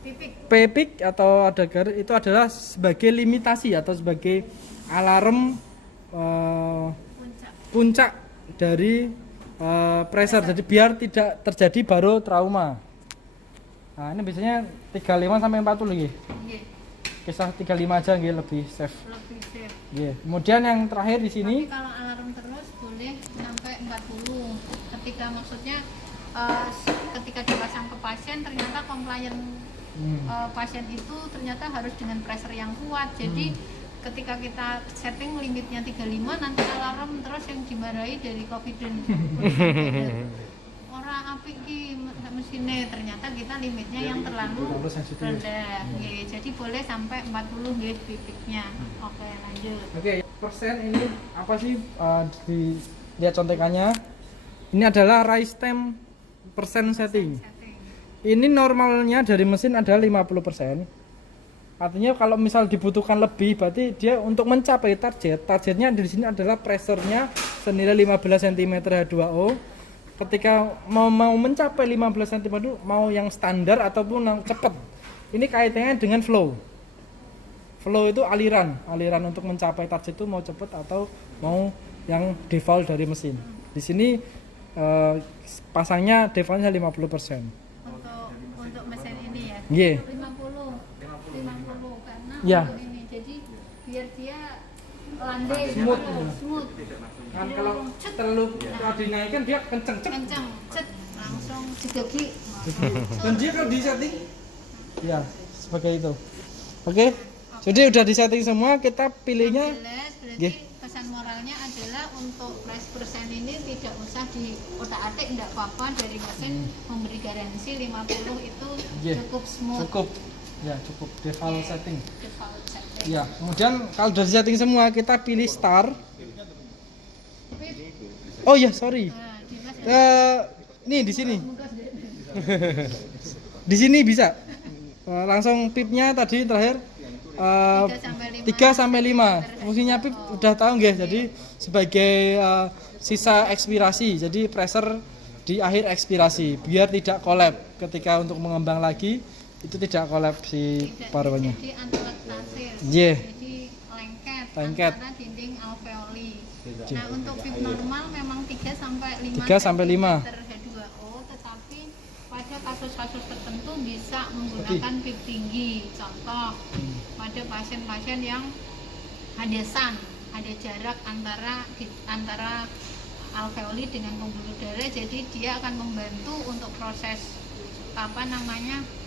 Pipik. PEPIK atau ada garis itu adalah sebagai limitasi atau sebagai alarm puncak dari pressure. Jadi biar tidak terjadi baru trauma. Nah, ini biasanya 35 sampai 40 nggih. Nggih. Kisah 35 aja nggih lebih safe. Lebih safe. Nggih. Kemudian yang terakhir di sini Tapi kalau alarm terus boleh sampai 40. Ketika maksudnya ketika dipasang ke pasien ternyata komplain pasien itu ternyata harus dengan pressure yang kuat. Jadi ketika kita setting limitnya 35 nanti alarm terus yang dimarahi dari confident. Orang apik ki mesinnya ternyata kita limitnya yang terlalu rendah. Nggih, jadi boleh sampai 40 nggih pipiknya. Oke, lanjut. Oke, persen ini apa sih lihat contekannya. Ini adalah rise time persen setting. Ini normalnya dari mesin adalah 50%. Artinya kalau misal dibutuhkan lebih berarti dia untuk mencapai targetnya di sini adalah pressure-nya senilai 15 cm H2O. Ketika mau mencapai 15 cm itu mau yang standar ataupun yang cepat. Ini kaitannya dengan flow. Flow itu aliran untuk mencapai target itu mau cepat atau mau yang default dari mesin. Di sini pasangnya defaultnya 50%. Untuk mesin ini ya. Nggih. 50 karena Ya. untuk ini. Jadi biar dia landai Smooth. smooth. Kan kalau terlalu dinaikkan dia kenceng Kencang, cet langsung digagi. dan dia kalau di setting ya sebagai itu. Oke. Jadi udah di setting semua, kita pilihnya Jelas, berarti nggih. pesan moralnya adalah untuk price persen ini tidak usah di otak-atik, enggak apa-apa, dari mesin memberi garansi 50 itu Nggih. cukup smooth. Cukup. Ya, cukup default setting. Default setting. Ya, kemudian kalau udah di setting semua, kita pilih start. Oh ya, sorry. Nah, Dimas, Nih di sini. Di sini bisa. Langsung pipnya tadi terakhir 3 sampai 5. Fungsinya pip udah tahu nggih. Jadi sebagai sisa ekspirasi. Jadi pressure di akhir ekspirasi biar tidak kolap ketika untuk mengembang lagi itu tidak kolap si tidak paruhnya. jadi antilaktase. Iya. Jadi lengket Lengket. antara dinding alveoli. Nah, untuk pip normal memang 3 sampai 5 3 sampai 5. H2O, tetapi pada kasus-kasus tertentu bisa menggunakan pip tinggi. Contoh, pada pasien-pasien yang ada SAN, ada jarak antara alveoli dengan pembuluh darah, jadi dia akan membantu untuk proses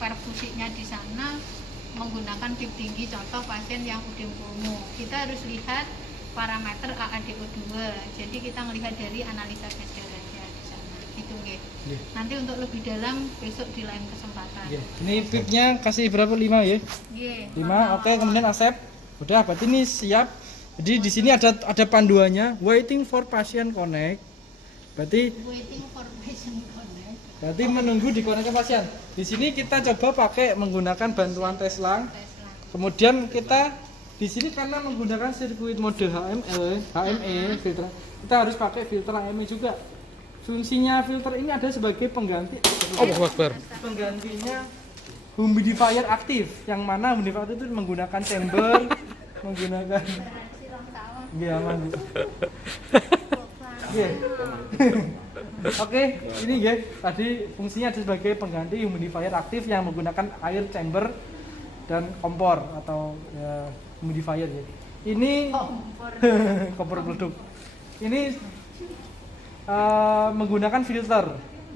perfusinya di sana menggunakan pip tinggi. Contoh pasien yang udem pulmu, kita harus lihat parameter AADO2. Jadi kita melihat dari analisa gas darahnya di sana. Gitu nggih. Nanti untuk lebih dalam besok di lain kesempatan. Ini pipnya kasih berapa? 5 ya? Nggih. 5. Oke, kemudian accept. Udah, berarti ini siap. Jadi di sini ada panduannya waiting for patient connect. Berarti Waiting for patient connect. Berarti menunggu di koneksi pasien. Di sini kita coba pakai menggunakan bantuan Tesla. Kemudian kita di sini karena menggunakan sirkuit mode HME filter, kita harus pakai filter HME juga. Fungsinya filter ini ada sebagai pengganti. Allahu Akbar. Penggantinya humidifier aktif, yang mana humidifier itu menggunakan chamber, menggunakan. Iya, aman. Bu. Iya. Oke, ini ya tadi fungsinya ada sebagai pengganti humidifier aktif yang menggunakan air chamber dan kompor atau ya, humidifier ya. Ini kompor. kompor beleduk. Ini menggunakan filter.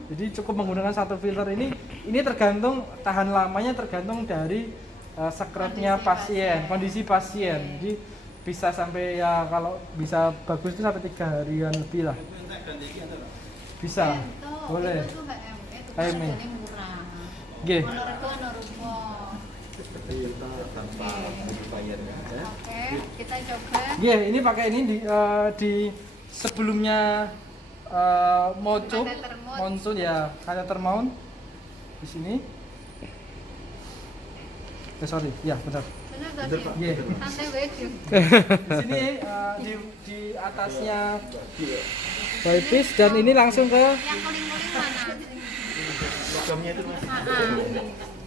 Jadi cukup menggunakan satu filter ini tergantung tahan lamanya tergantung dari sekretnya pasien, kondisi pasien. Jadi bisa sampai ya kalau bisa bagus itu sampai 3 harian lebih lah. Bisa. Boleh. Itu HME, itu HME. harganya murah. Nggih. Ono rego ono rupo. tanpa bayar ya. Oke, kita coba. Nggih, ini pakai ini di sebelumnya moco ya, kateter mount di sini. Sorry, ya benar. Benar gak sih? Iya. Santai wae, Juk. Di sini di atasnya bypass dan ini langsung ke Yang kuning-kuning mana? Logamnya itu Mas.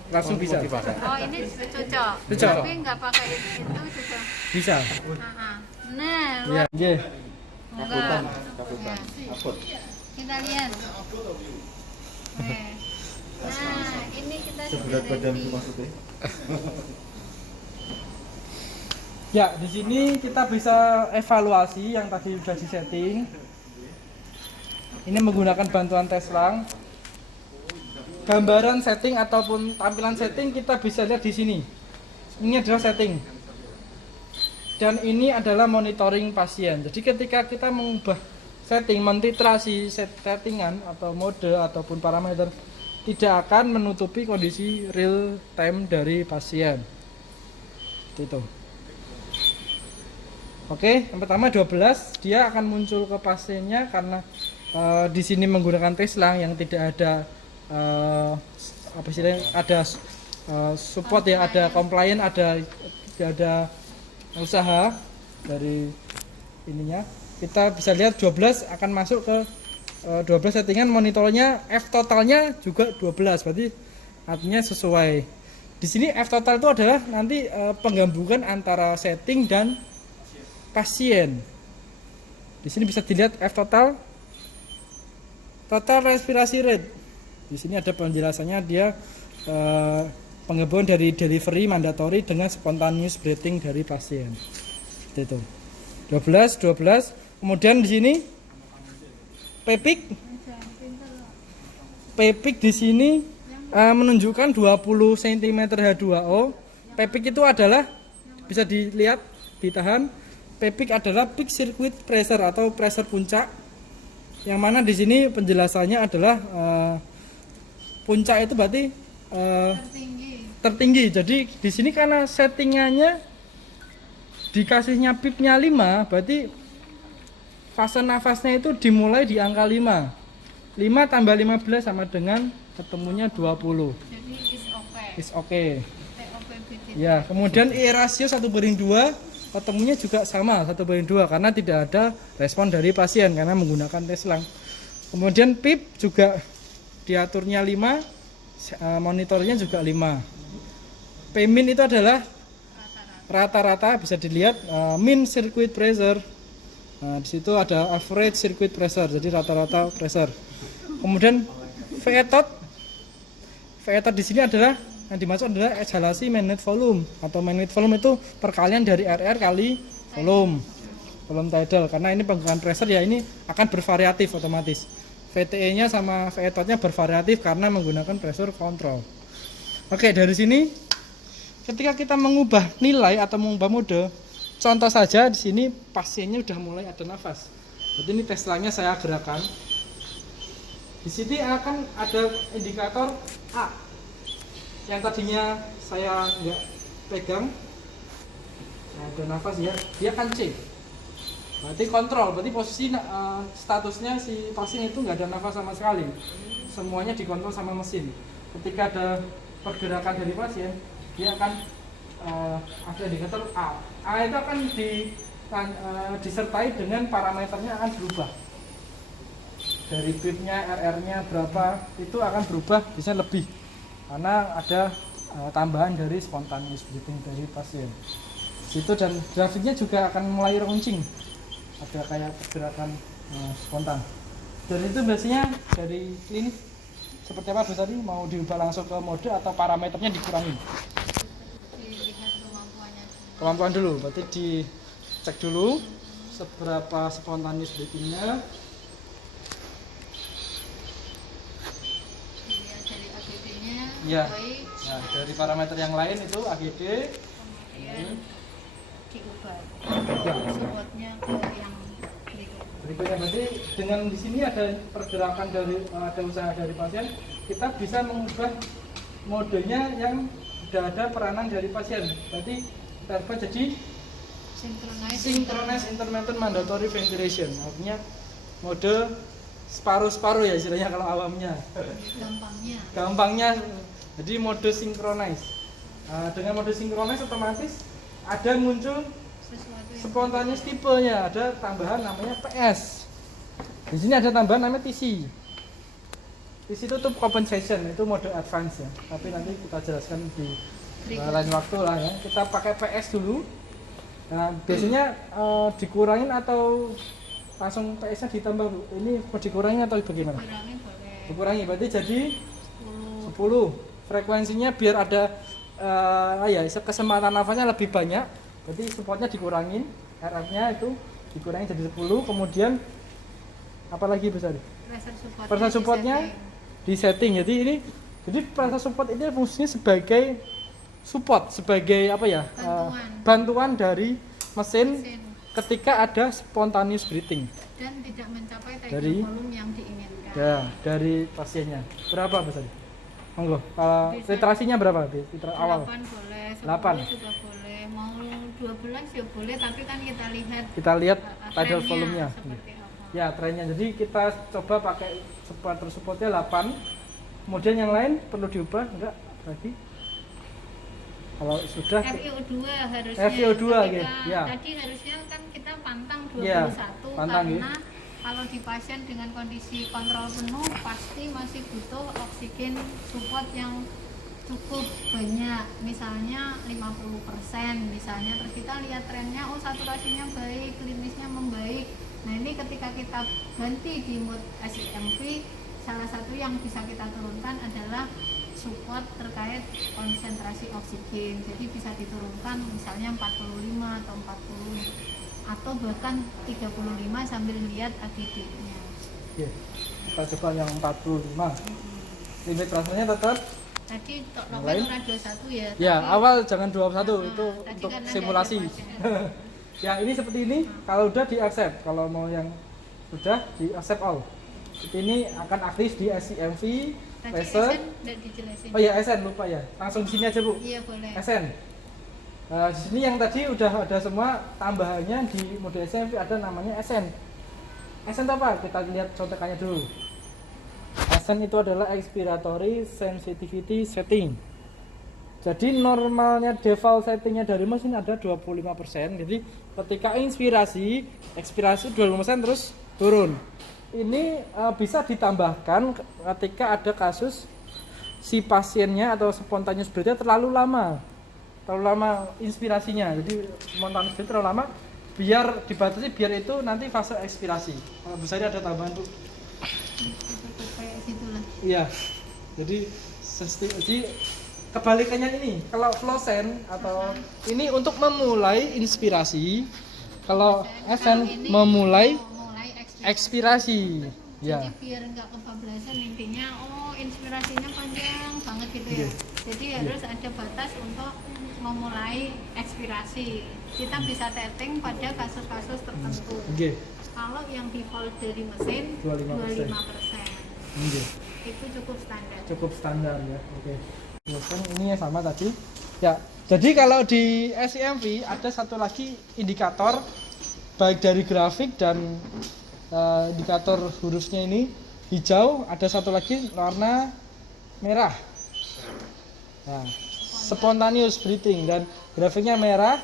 langsung bisa. Oh, ini cocok. Cocok. Tapi nggak pakai itu juga. Bisa. Nah, Ya, nggih. enggak. Kaputan. Ya. Apot. Kita lihat. Oke. Nah, ini kita Seberat sudah badan ready. itu maksudnya. Ya, di sini kita bisa evaluasi yang tadi sudah di setting. Ini menggunakan bantuan Teslang. Gambaran setting ataupun tampilan setting kita bisa lihat di sini. Ini adalah setting. Dan ini adalah monitoring pasien. Jadi ketika kita mengubah setting, mentitrasi settingan atau mode ataupun parameter tidak akan menutupi kondisi real time dari pasien. Itu. Oke, yang pertama 12 dia akan muncul ke pasiennya karena di sini menggunakan Teslang yang tidak ada apa sih ada support ya, ada compliant, ada usaha dari ininya. Kita bisa lihat 12 akan masuk ke 12 settingan, monitornya F totalnya juga 12, berarti artinya sesuai. Di sini F total itu adalah nanti penggabungan antara setting dan pasien. Di sini bisa dilihat F total, total respirasi rate. Di sini ada penjelasannya, dia penggabungan dari delivery mandatory dengan spontaneous breathing dari pasien. Seperti itu. 12. Kemudian di sini PPIC di sini menunjukkan 20 cm H2O. PPIC itu adalah bisa dilihat, ditahan. PPIC adalah peak circuit pressure atau pressure puncak. Yang mana di sini penjelasannya adalah puncak itu berarti tertinggi. Jadi di sini karena settingannya dikasihnya pipnya 5, berarti fase nafasnya itu dimulai di angka 5. 5 tambah 15 sama dengan ketemunya 20. Jadi Is okay. TOPBD. Ya, kemudian I rasio 1/2 ketemunya juga sama 1/2 karena tidak ada respon dari pasien karena menggunakan Teslang. Kemudian PIP juga diaturnya 5, monitornya juga 5. Pmin itu adalah rata-rata, bisa dilihat mean circuit pressure. Nah, di situ ada average circuit pressure, jadi rata-rata pressure. Kemudian VETOT di sini adalah yang dimaksud adalah ekhalasi minute volume atau minute volume itu perkalian dari RR kali volume tidal, karena ini penggunaan pressure ya, ini akan bervariatif otomatis. VTE-nya sama VETOT-nya bervariatif karena menggunakan pressure control. Oke, dari sini ketika kita mengubah nilai atau mengubah mode, contoh saja di sini pasiennya sudah mulai ada nafas. Jadi ini Teslanya saya gerakan. Di sini akan ada indikator A. Yang tadinya saya nggak pegang, ada nafas ya, dia akan C. Berarti kontrol, berarti posisi statusnya si pasien itu nggak ada nafas sama sekali. Semuanya dikontrol sama mesin. Ketika ada pergerakan dari pasien, dia akan ada indikator A. A itu akan disertai dengan parameternya akan berubah. Dari PIP-nya, RR-nya berapa, itu akan berubah, bisa lebih. Karena ada tambahan dari spontaneous breathing dari pasien. Situ dan grafiknya juga akan mulai runcing. Ada kayak pergerakan spontan. Dan itu biasanya dari klinik seperti apa Bu tadi, mau diubah langsung ke mode atau parameternya dikurangi? Dilihat kemampuannya. Kemampuan dulu, berarti cek dulu seberapa spontaneous breathing-nya. Dilihat dari AGD-nya Iya. baik, Nah, dari parameter yang lain itu AGD kemudian diubah ya. supportnya ke yang berikut. Berikutnya berarti dengan di sini ada pergerakan dari ada usaha dari pasien, kita bisa mengubah modenya yang sudah ada peranan dari pasien. Berarti kita ubah jadi synchronized intermittent mandatory ventilation, artinya mode separuh-separuh ya istilahnya kalau awamnya. Gampangnya jadi mode synchronize. Nah, dengan mode synchronize otomatis ada muncul sesuatu yang spontaneous tipenya, ada tambahan namanya PS. Di sini ada tambahan namanya TC. TC itu tuh compensation, itu mode advance ya. Tapi nanti kita jelaskan di lain waktu lah ya. Kita pakai PS dulu. Nah, biasanya dikurangin atau langsung PS-nya ditambah, Bu? Ini mau dikurangin atau bagaimana? kurangin boleh Dikurangi, berarti jadi 10. 10. Frekuensinya biar ada ya kesempatan nafasnya lebih banyak. Berarti supportnya dikurangin, RF-nya itu dikurangin jadi 10. Kemudian apa lagi besar? Pressure supportnya disetting. Jadi pressure support ini fungsinya sebagai support, sebagai apa ya? Bantuan dari mesin ketika ada spontaneous breathing. Dan tidak mencapai Dari- volume yang diinginkan. Ya, dari pasiennya. Berapa besar? Monggo. Bisa. Filtrasinya berapa? Filter awal. 8 boleh, 10 8. juga boleh, mau 12 ya boleh, tapi kan kita lihat Kita lihat tidal trennya volume-nya. seperti apa. Ya, trennya. Jadi kita coba pakai supportnya 8. Kemudian yang lain perlu diubah enggak lagi? Kalau sudah FiO2 harusnya FiO2 ketika ya. tadi harusnya kan kita pantang 21 Ya, pantang, karena kalau di pasien dengan kondisi kontrol penuh pasti masih butuh oksigen support yang cukup banyak, misalnya 50% misalnya, terus kita lihat trennya oh saturasinya baik, klinisnya membaik. Nah ini ketika kita ganti di mode SIMV, salah satu yang bisa kita turunkan adalah support terkait konsentrasi oksigen, jadi bisa diturunkan misalnya 45 atau 40 atau bahkan 35 sambil lihat AGD-nya. Oke. Kita coba yang 45. Limit rasanya tetap Tadi Yang novel lain? ora 21 ya. ya, tapi- awal jangan 21 itu tadi untuk kan ada simulasi. pasien. Ya, ini seperti ini. Kalau udah di accept, kalau mau yang sudah di accept all. Ini akan aktif di SCMV, Tadi laser. SN udah dijelasin. Oh ya, SN lupa ya. Langsung di sini aja, Bu. Iya boleh. SN. Di sini yang tadi udah ada semua, tambahannya di mode SMV ada namanya SN. SN itu apa? Kita lihat contekannya dulu. SN itu adalah expiratory sensitivity setting. Jadi normalnya default settingnya dari mesin ada 25%. Jadi ketika inspirasi, ekspirasi 25% terus turun. Ini bisa ditambahkan ketika ada kasus si pasiennya atau spontaneous breathing terlalu lama inspirasinya, jadi spontaneous breathing terlalu lama, biar dibatasi, biar itu nanti fase ekspirasi. Kalau besar ada tambahan, Bu. Kayak situ lah. Iya, jadi kebalikannya ini, kalau flosen atau ini untuk memulai inspirasi, kalau SN ini memulai mulai ekspirasi. Jadi Ya. biar nggak kebablasan intinya, oh inspirasinya panjang banget gitu ya. Iya. Jadi harus ada batas untuk memulai ekspirasi. Kita bisa setting pada kasus-kasus tertentu. Oke. Kalau yang default dari mesin 25%. 25%. Oke. Itu cukup standar. Cukup standar ya. Oke. Flosen ini yang sama tadi. Ya. Jadi kalau di SCMV ada satu lagi indikator baik dari grafik dan indikator hurufnya ini hijau, ada satu lagi warna merah. Nah, spontaneous breathing dan grafiknya merah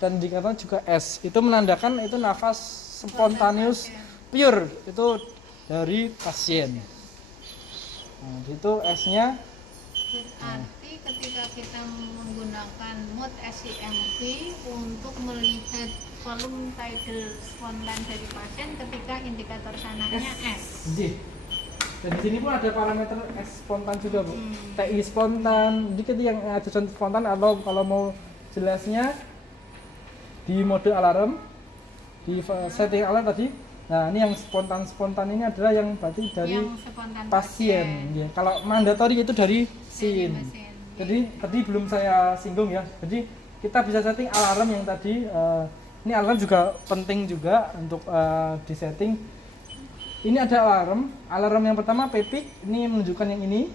dan indikator juga S. Itu menandakan itu nafas spontaneous pure itu dari pasien. Nah, itu S-nya. Berarti ketika kita menggunakan mode SCMV untuk melihat volume tidal spontan dari pasien, ketika indikator sananya S. J. Dan di sini pun ada parameter S spontan juga, Bu. Hmm. TI spontan. Dikit yang ada spontan, atau kalau mau jelasnya di mode alarm di setting alarm tadi. Nah, ini yang spontan ini adalah yang berarti dari yang spontan pasien. Ya. Kalau mandatori itu dari scene. mesin. Jadi tadi belum saya singgung ya. Jadi kita bisa setting alarm yang tadi. Ini alarm juga penting juga untuk disetting. Ini ada alarm yang pertama PEPIK. Ini menunjukkan yang ini.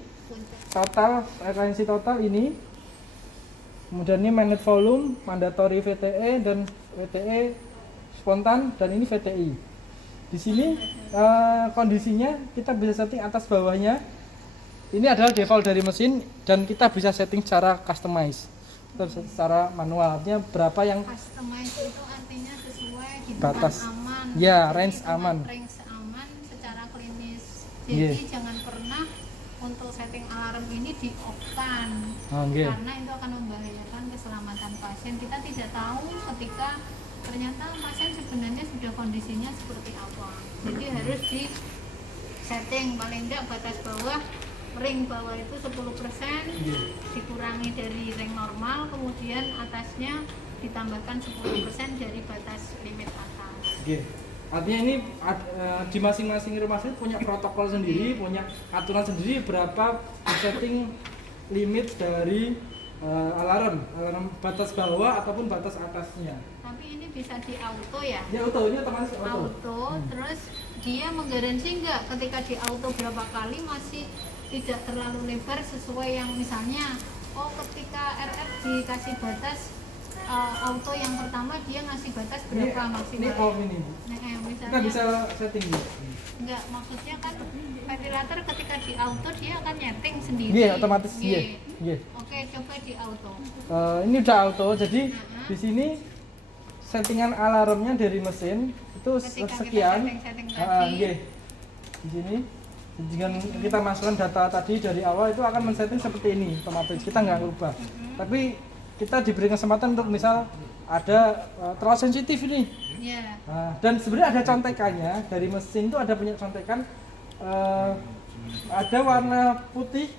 Total frekuensi total ini. Kemudian ini magnet volume, mandatory VTE dan VTE spontan, dan ini VTI. Di sini kondisinya kita bisa setting atas bawahnya. Ini adalah default dari mesin dan kita bisa setting secara customize atau secara manual. Artinya berapa yang Customize itu artinya sesuai hitungan batas. aman. Ya, Jadi range hitungan aman. Range aman secara klinis. Jadi Yeah. jangan pernah untuk setting alarm ini di off-kan. Oh, nggih. Karena itu akan membahayakan keselamatan pasien. Kita tidak tahu ketika ternyata pasien sebenarnya sudah kondisinya seperti apa. Jadi harus di setting paling tidak batas bawah, ring bawah itu 10%, dikurangi dari ring normal, kemudian atasnya ditambahkan 10% dari batas limit atas. Oke. Artinya ini di masing-masing rumah sakit punya protokol sendiri, punya aturan sendiri berapa setting limit dari alarm batas bawah ataupun batas atasnya. Tapi ini bisa di auto ya? Ya auto, ini otomatis auto. Terus dia menggaransi nggak ketika di auto berapa kali masih tidak terlalu lebar sesuai yang misalnya ketika RF dikasih batas auto yang pertama dia ngasih batas berapa maksimal? Ini off ini. Nah, misalnya Kita bisa setting ya. enggak, maksudnya kan ventilator ketika di auto dia akan nyeting sendiri. Iya, otomatis. Iya. Iya. Oke, coba di auto. Ini udah auto, jadi di sini settingan alarmnya dari mesin itu Ketika sekian. kita setting tadi. Iya. Di sini dengan kita masukkan data tadi dari awal itu akan men-setting seperti ini otomatis, kita nggak ngubah. Tapi kita diberi kesempatan untuk misal ada terlalu sensitif ini. Iya. Dan sebenarnya ada contekannya dari mesin itu, ada punya contekan, ada warna putih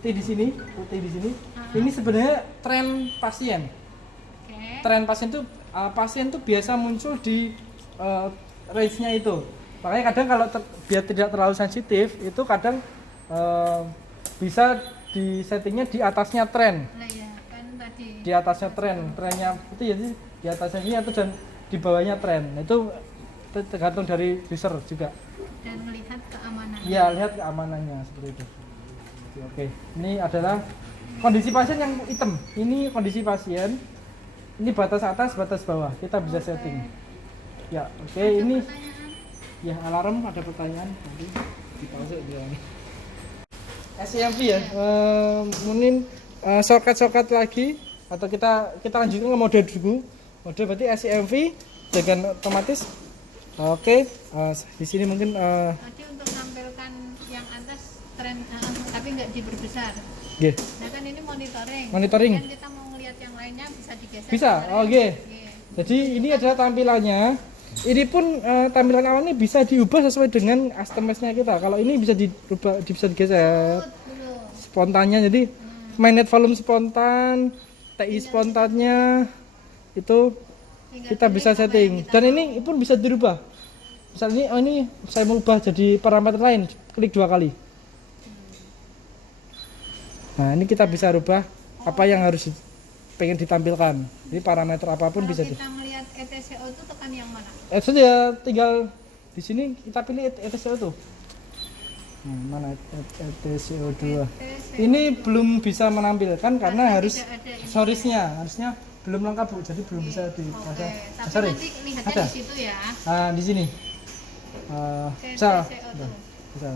di sini. Ini sebenarnya tren pasien. Oke. Tren pasien itu pasien tuh biasa muncul di range-nya itu. Makanya kadang kalau biar tidak terlalu sensitif itu kadang bisa di settingnya di atasnya tren. Nah ya, kan tadi. Di atasnya trennya itu jadi di atasnya ini atau dan di bawahnya tren. Nah, itu tergantung dari user juga. Dan melihat keamanan. Iya, lihat keamanannya seperti itu. Oke, ini adalah kondisi pasien yang hitam. Ini kondisi pasien. Ini batas atas, batas bawah. Kita bisa setting. Ya, oke. Ada Ini pertanyaan? ya alarm, ada pertanyaan nanti di pause dia. SCMP ya. Mungkin shortcut lagi atau kita lanjutkan ke mode dulu. Mode berarti SCMP dengan otomatis. Oke, di sini mungkin Tadi untuk tampilkan yang atas tren, tapi nggak diperbesar. yeah. Nah kan ini monitoring. Monitoring. Kan kita mau ngelihat yang lainnya bisa digeser. Bisa, kemarin. oke. Oke. Jadi ini adalah tampilannya. Ini pun tampilan awal ini bisa diubah sesuai dengan customize-nya kita. Kalau ini bisa dirubah, bisa digeser Dulu. spontannya. Jadi magnet volume spontan, TI spontannya itu Tinggal kita pilih bisa apa yang setting. kita Dan mau. ini pun bisa dirubah. Misalnya ini saya mau ubah jadi parameter lain, klik 2 kali. Nah, ini kita bisa rubah apa yang harus pengen ditampilkan. Jadi parameter apapun Kalau bisa kita melihat ETCO itu tekan yang mana? ya tinggal di sini kita pilih ETCO tuh. Mana ETCO2? Ini belum bisa menampilkan karena harus tidak ada ini. harusnya belum lengkap Bu, jadi belum bisa di Oke, ada. tapi Sorry. nanti lihatnya Ada. di situ ya. Di sini. Bisa. ETCO2. Bisa.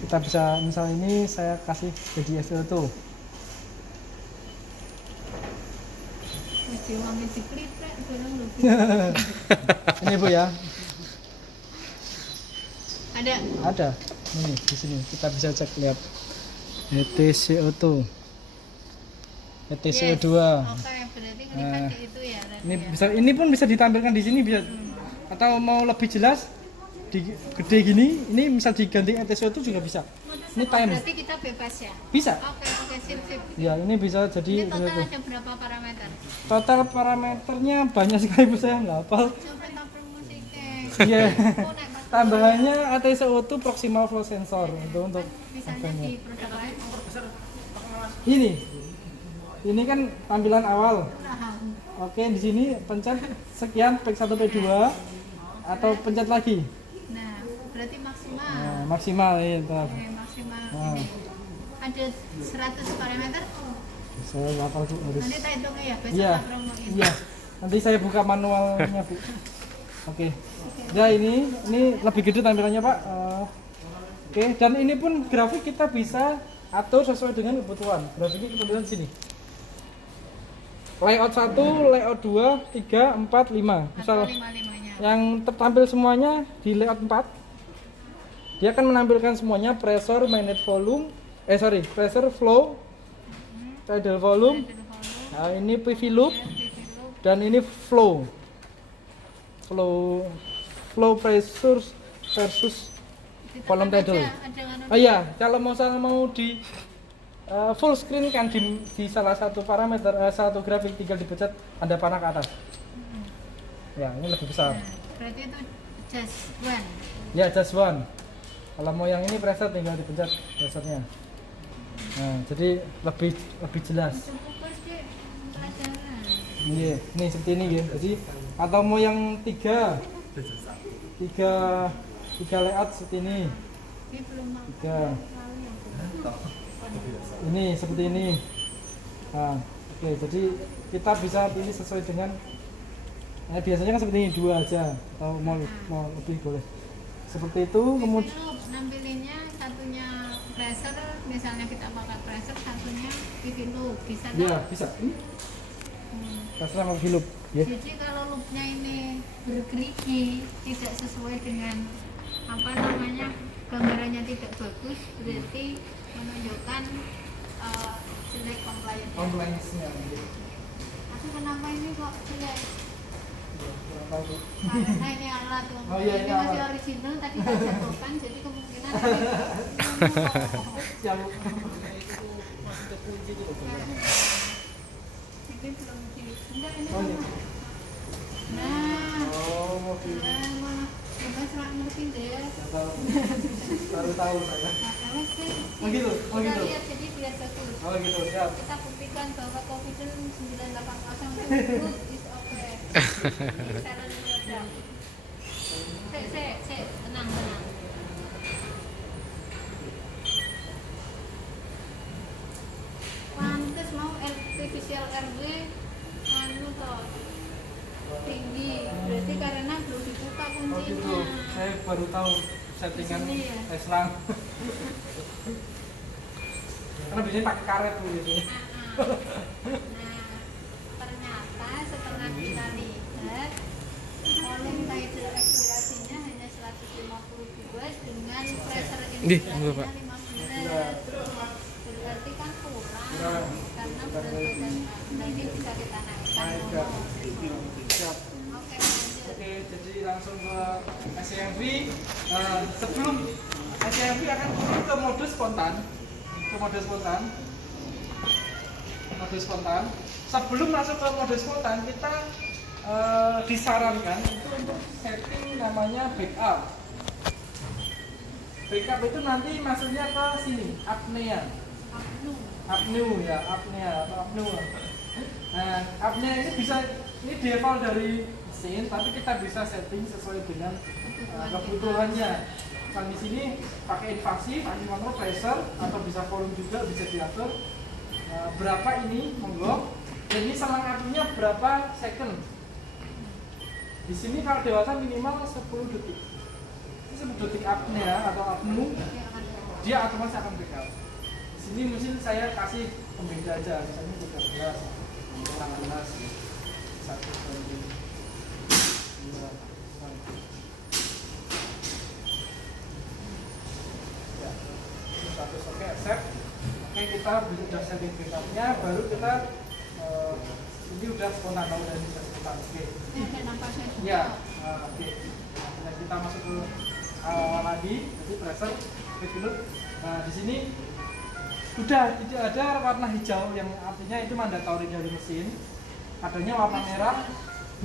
Kita bisa misal ini saya kasih jadi SO2. Wis diwangi diklitek barang lho. Ini Bu ya. Ada. Ini di sini kita bisa cek lihat. ETCO2. ETCO2. Oke, berarti ngelihat di itu ya. Ini bisa, ini pun bisa ditampilkan di sini bisa. Atau mau lebih jelas gede gini, ini misal diganti ETCO2 juga bisa. Ini time. Berarti kita bebas ya. Bisa. Oke. pakai silvip. Ya, ini bisa jadi Ini total ada berapa parameter? total parameternya banyak sekali Bu, saya nggak hafal. Coba tak promosiknya. Iya. Oh, naik pas Tambahannya ATCO2 proximal flow sensor untuk misalnya apanya. di produk lain. Ini kan tampilan awal. Paham. Oke, di sini pencet sekian P1 P2 atau pencet lagi. Nah, berarti maksimal. Nah, maksimal ini. Oke, maksimal Nah. ini. Ada 100 parameter. Saya nggak hafal Bu, harus. Nanti tak hitungnya ya, besok Iya. tak promoin. Iya. Nanti saya buka manualnya Bu. Oke. Ya ini lebih gede tampilannya Pak. Oke, dan ini pun grafik kita bisa atur sesuai dengan kebutuhan. Grafiknya kemudian sini. Layout 1, layout 2, 3, 4, 5. Atau Misal 5-5-nya. yang tertampil semuanya di layout 4, dia akan menampilkan semuanya pressure, magnet volume, pressure, flow, tidal volume. Nah, ini PV loop dan ini flow pressure versus volume tidal. Oh iya, kalau mau di full screen kan di salah satu parameter satu grafik tinggal dipencet ada panah ke atas. Ya, ini lebih besar. Berarti itu just one. Ya, just one. Kalau mau yang ini preset tinggal dipencet presetnya. Nah, jadi lebih jelas. Cukup sih pelajaran. Iya, ini seperti ini ya. Jadi atau mau yang tiga layout seperti ini. Ini belum mau. Tiga. Ini seperti ini. Nah, oke, jadi kita bisa pilih sesuai dengan biasanya kan seperti ini, 2 aja atau mau lebih boleh. Seperti itu. Kemudian Nampilinnya satunya pressure, misalnya kita pakai pressure, satunya PV loop, bisa ya tak? bisa. Terserah mau hidup ya. Jadi kalau loopnya ini bergerigi, tidak sesuai dengan apa namanya, gambarannya tidak bagus, berarti menunjukkan jelek compliance. Compliance-nya. Tapi kenapa ini kok jelek? Kurang tahu, Bu. Karena ini alat Oh, iya, ini masih alat. original, tadi tak jatuhkan, jadi kemungkinan ini Ya, Bu. ini belum di enggak ini Oh, iya. sama. Nah, Oh, mobil. malah coba serang ngerti deh. Baru tahu saya. Nah, sih. Oh, gitu? Oh, Kita gitu? lihat jadi biar bagus. Oh gitu, siap. Kita buktikan bahwa confident 980 itu good is okay. Challenge product. Sek, tenang. Pantes mau artificial RW anu toh tinggi. Berarti karena belum dibuka Oh gitu, kuncinya. saya baru tahu settingan Di sini ya? Tesla. Karena biasanya pakai karet tuh biasanya. Nah, ternyata setelah kita lihat volume tidal eksplorasinya hanya 152 dengan pressure inspirasinya 15. Berarti kan kurang karena berat badan ini bisa kita naikkan. Siap. Oke, lanjut. Oke, jadi langsung ke SCMV. Sebelum SCMV akan turun ke mode spontan. Sebelum masuk ke mode spontan, kita disarankan itu untuk setting namanya backup. Backup itu nanti masuknya ke sini, apnea. Apnea. Nah, apnea ini bisa default dari mesin, tapi kita bisa setting sesuai dengan kebutuhannya. Nah, di sini pakai invasif, kontrol pressure atau bisa volume juga bisa diatur. Berapa ini monggo. Dan ini selang apinya berapa second. Di sini kalau dewasa minimal 10 detik. Ini 10 detik apnea atau apnu, dia otomatis akan backup. Di sini mesin saya kasih pembeda aja, misalnya 13, 16, 1, 2, ya, status oke, accept. Oke, kita sudah setting backupnya, baru kita ini udah spontan, udah bisa spontan. Oke. Ini ada nampaknya juga. Ya, oke. Nah, kita masuk ke awal lagi, jadi pressure, quick loop. Nah, di sini Udah tidak ada warna hijau yang artinya itu mandatori dari mesin. Adanya warna merah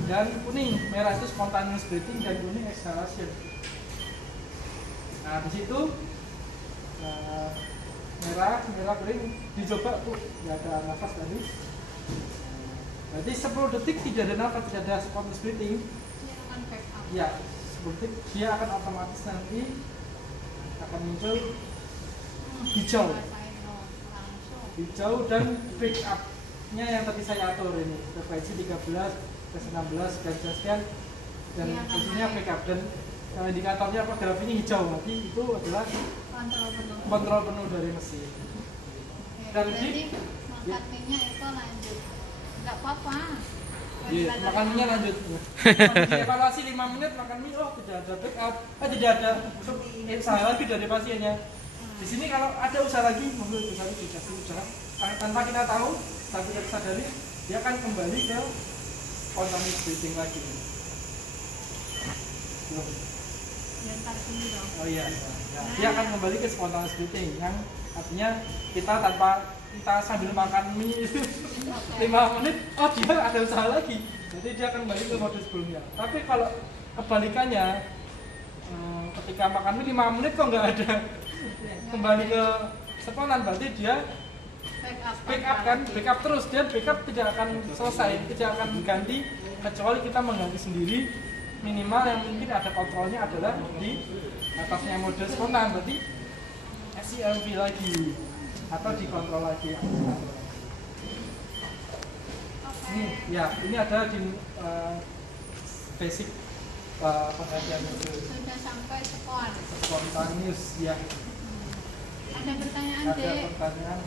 dan kuning. Merah itu spontaneous breathing dan kuning exhalation. Nah di situ merah kuning dicoba tuh nggak ada nafas tadi. Berarti 10 detik tidak ada nafas, tidak ada spontaneous breathing. Dia akan back up. Ya, 10 detik dia akan otomatis nanti akan muncul hijau. Hijau dan break up-nya yang tadi saya atur ini. Frekuensi 13 ke 16 sekian dan posisinya break up dan indikatornya apa grafiknya hijau. Nanti itu adalah kontrol penuh dari mesin. Dan Jadi makannya itu lanjut. Enggak apa-apa. Iya, makan mie lanjut. Evaluasi 5 menit makan mie, oh tidak ada backup, tidak ada usaha lagi dari pasiennya. Di sini kalau ada usaha lagi, monggo usaha dikasih usaha. Tanpa kita tahu, tanpa kita sadari, dia akan kembali ke spontaneous breathing lagi. Oh iya, dia akan kembali ke spontaneous breathing yang artinya kita tanpa kita sambil makan mie itu 5 menit, oh dia ada usaha lagi, jadi dia akan kembali ke mode sebelumnya. Tapi kalau kebalikannya, ketika makan mie 5 menit kok nggak ada kembali ke spontan, berarti dia backup terus, dan backup tidak akan selesai, tidak akan diganti kecuali kita mengganti sendiri. Minimal yang mungkin ada kontrolnya adalah di atasnya mode spontan, berarti SCLV lagi atau dikontrol lagi. Ini ada di basic penggantian mode. Sudah sampai spontaneous ya. Ada pertanyaan, Ada Dek? pertanyaan.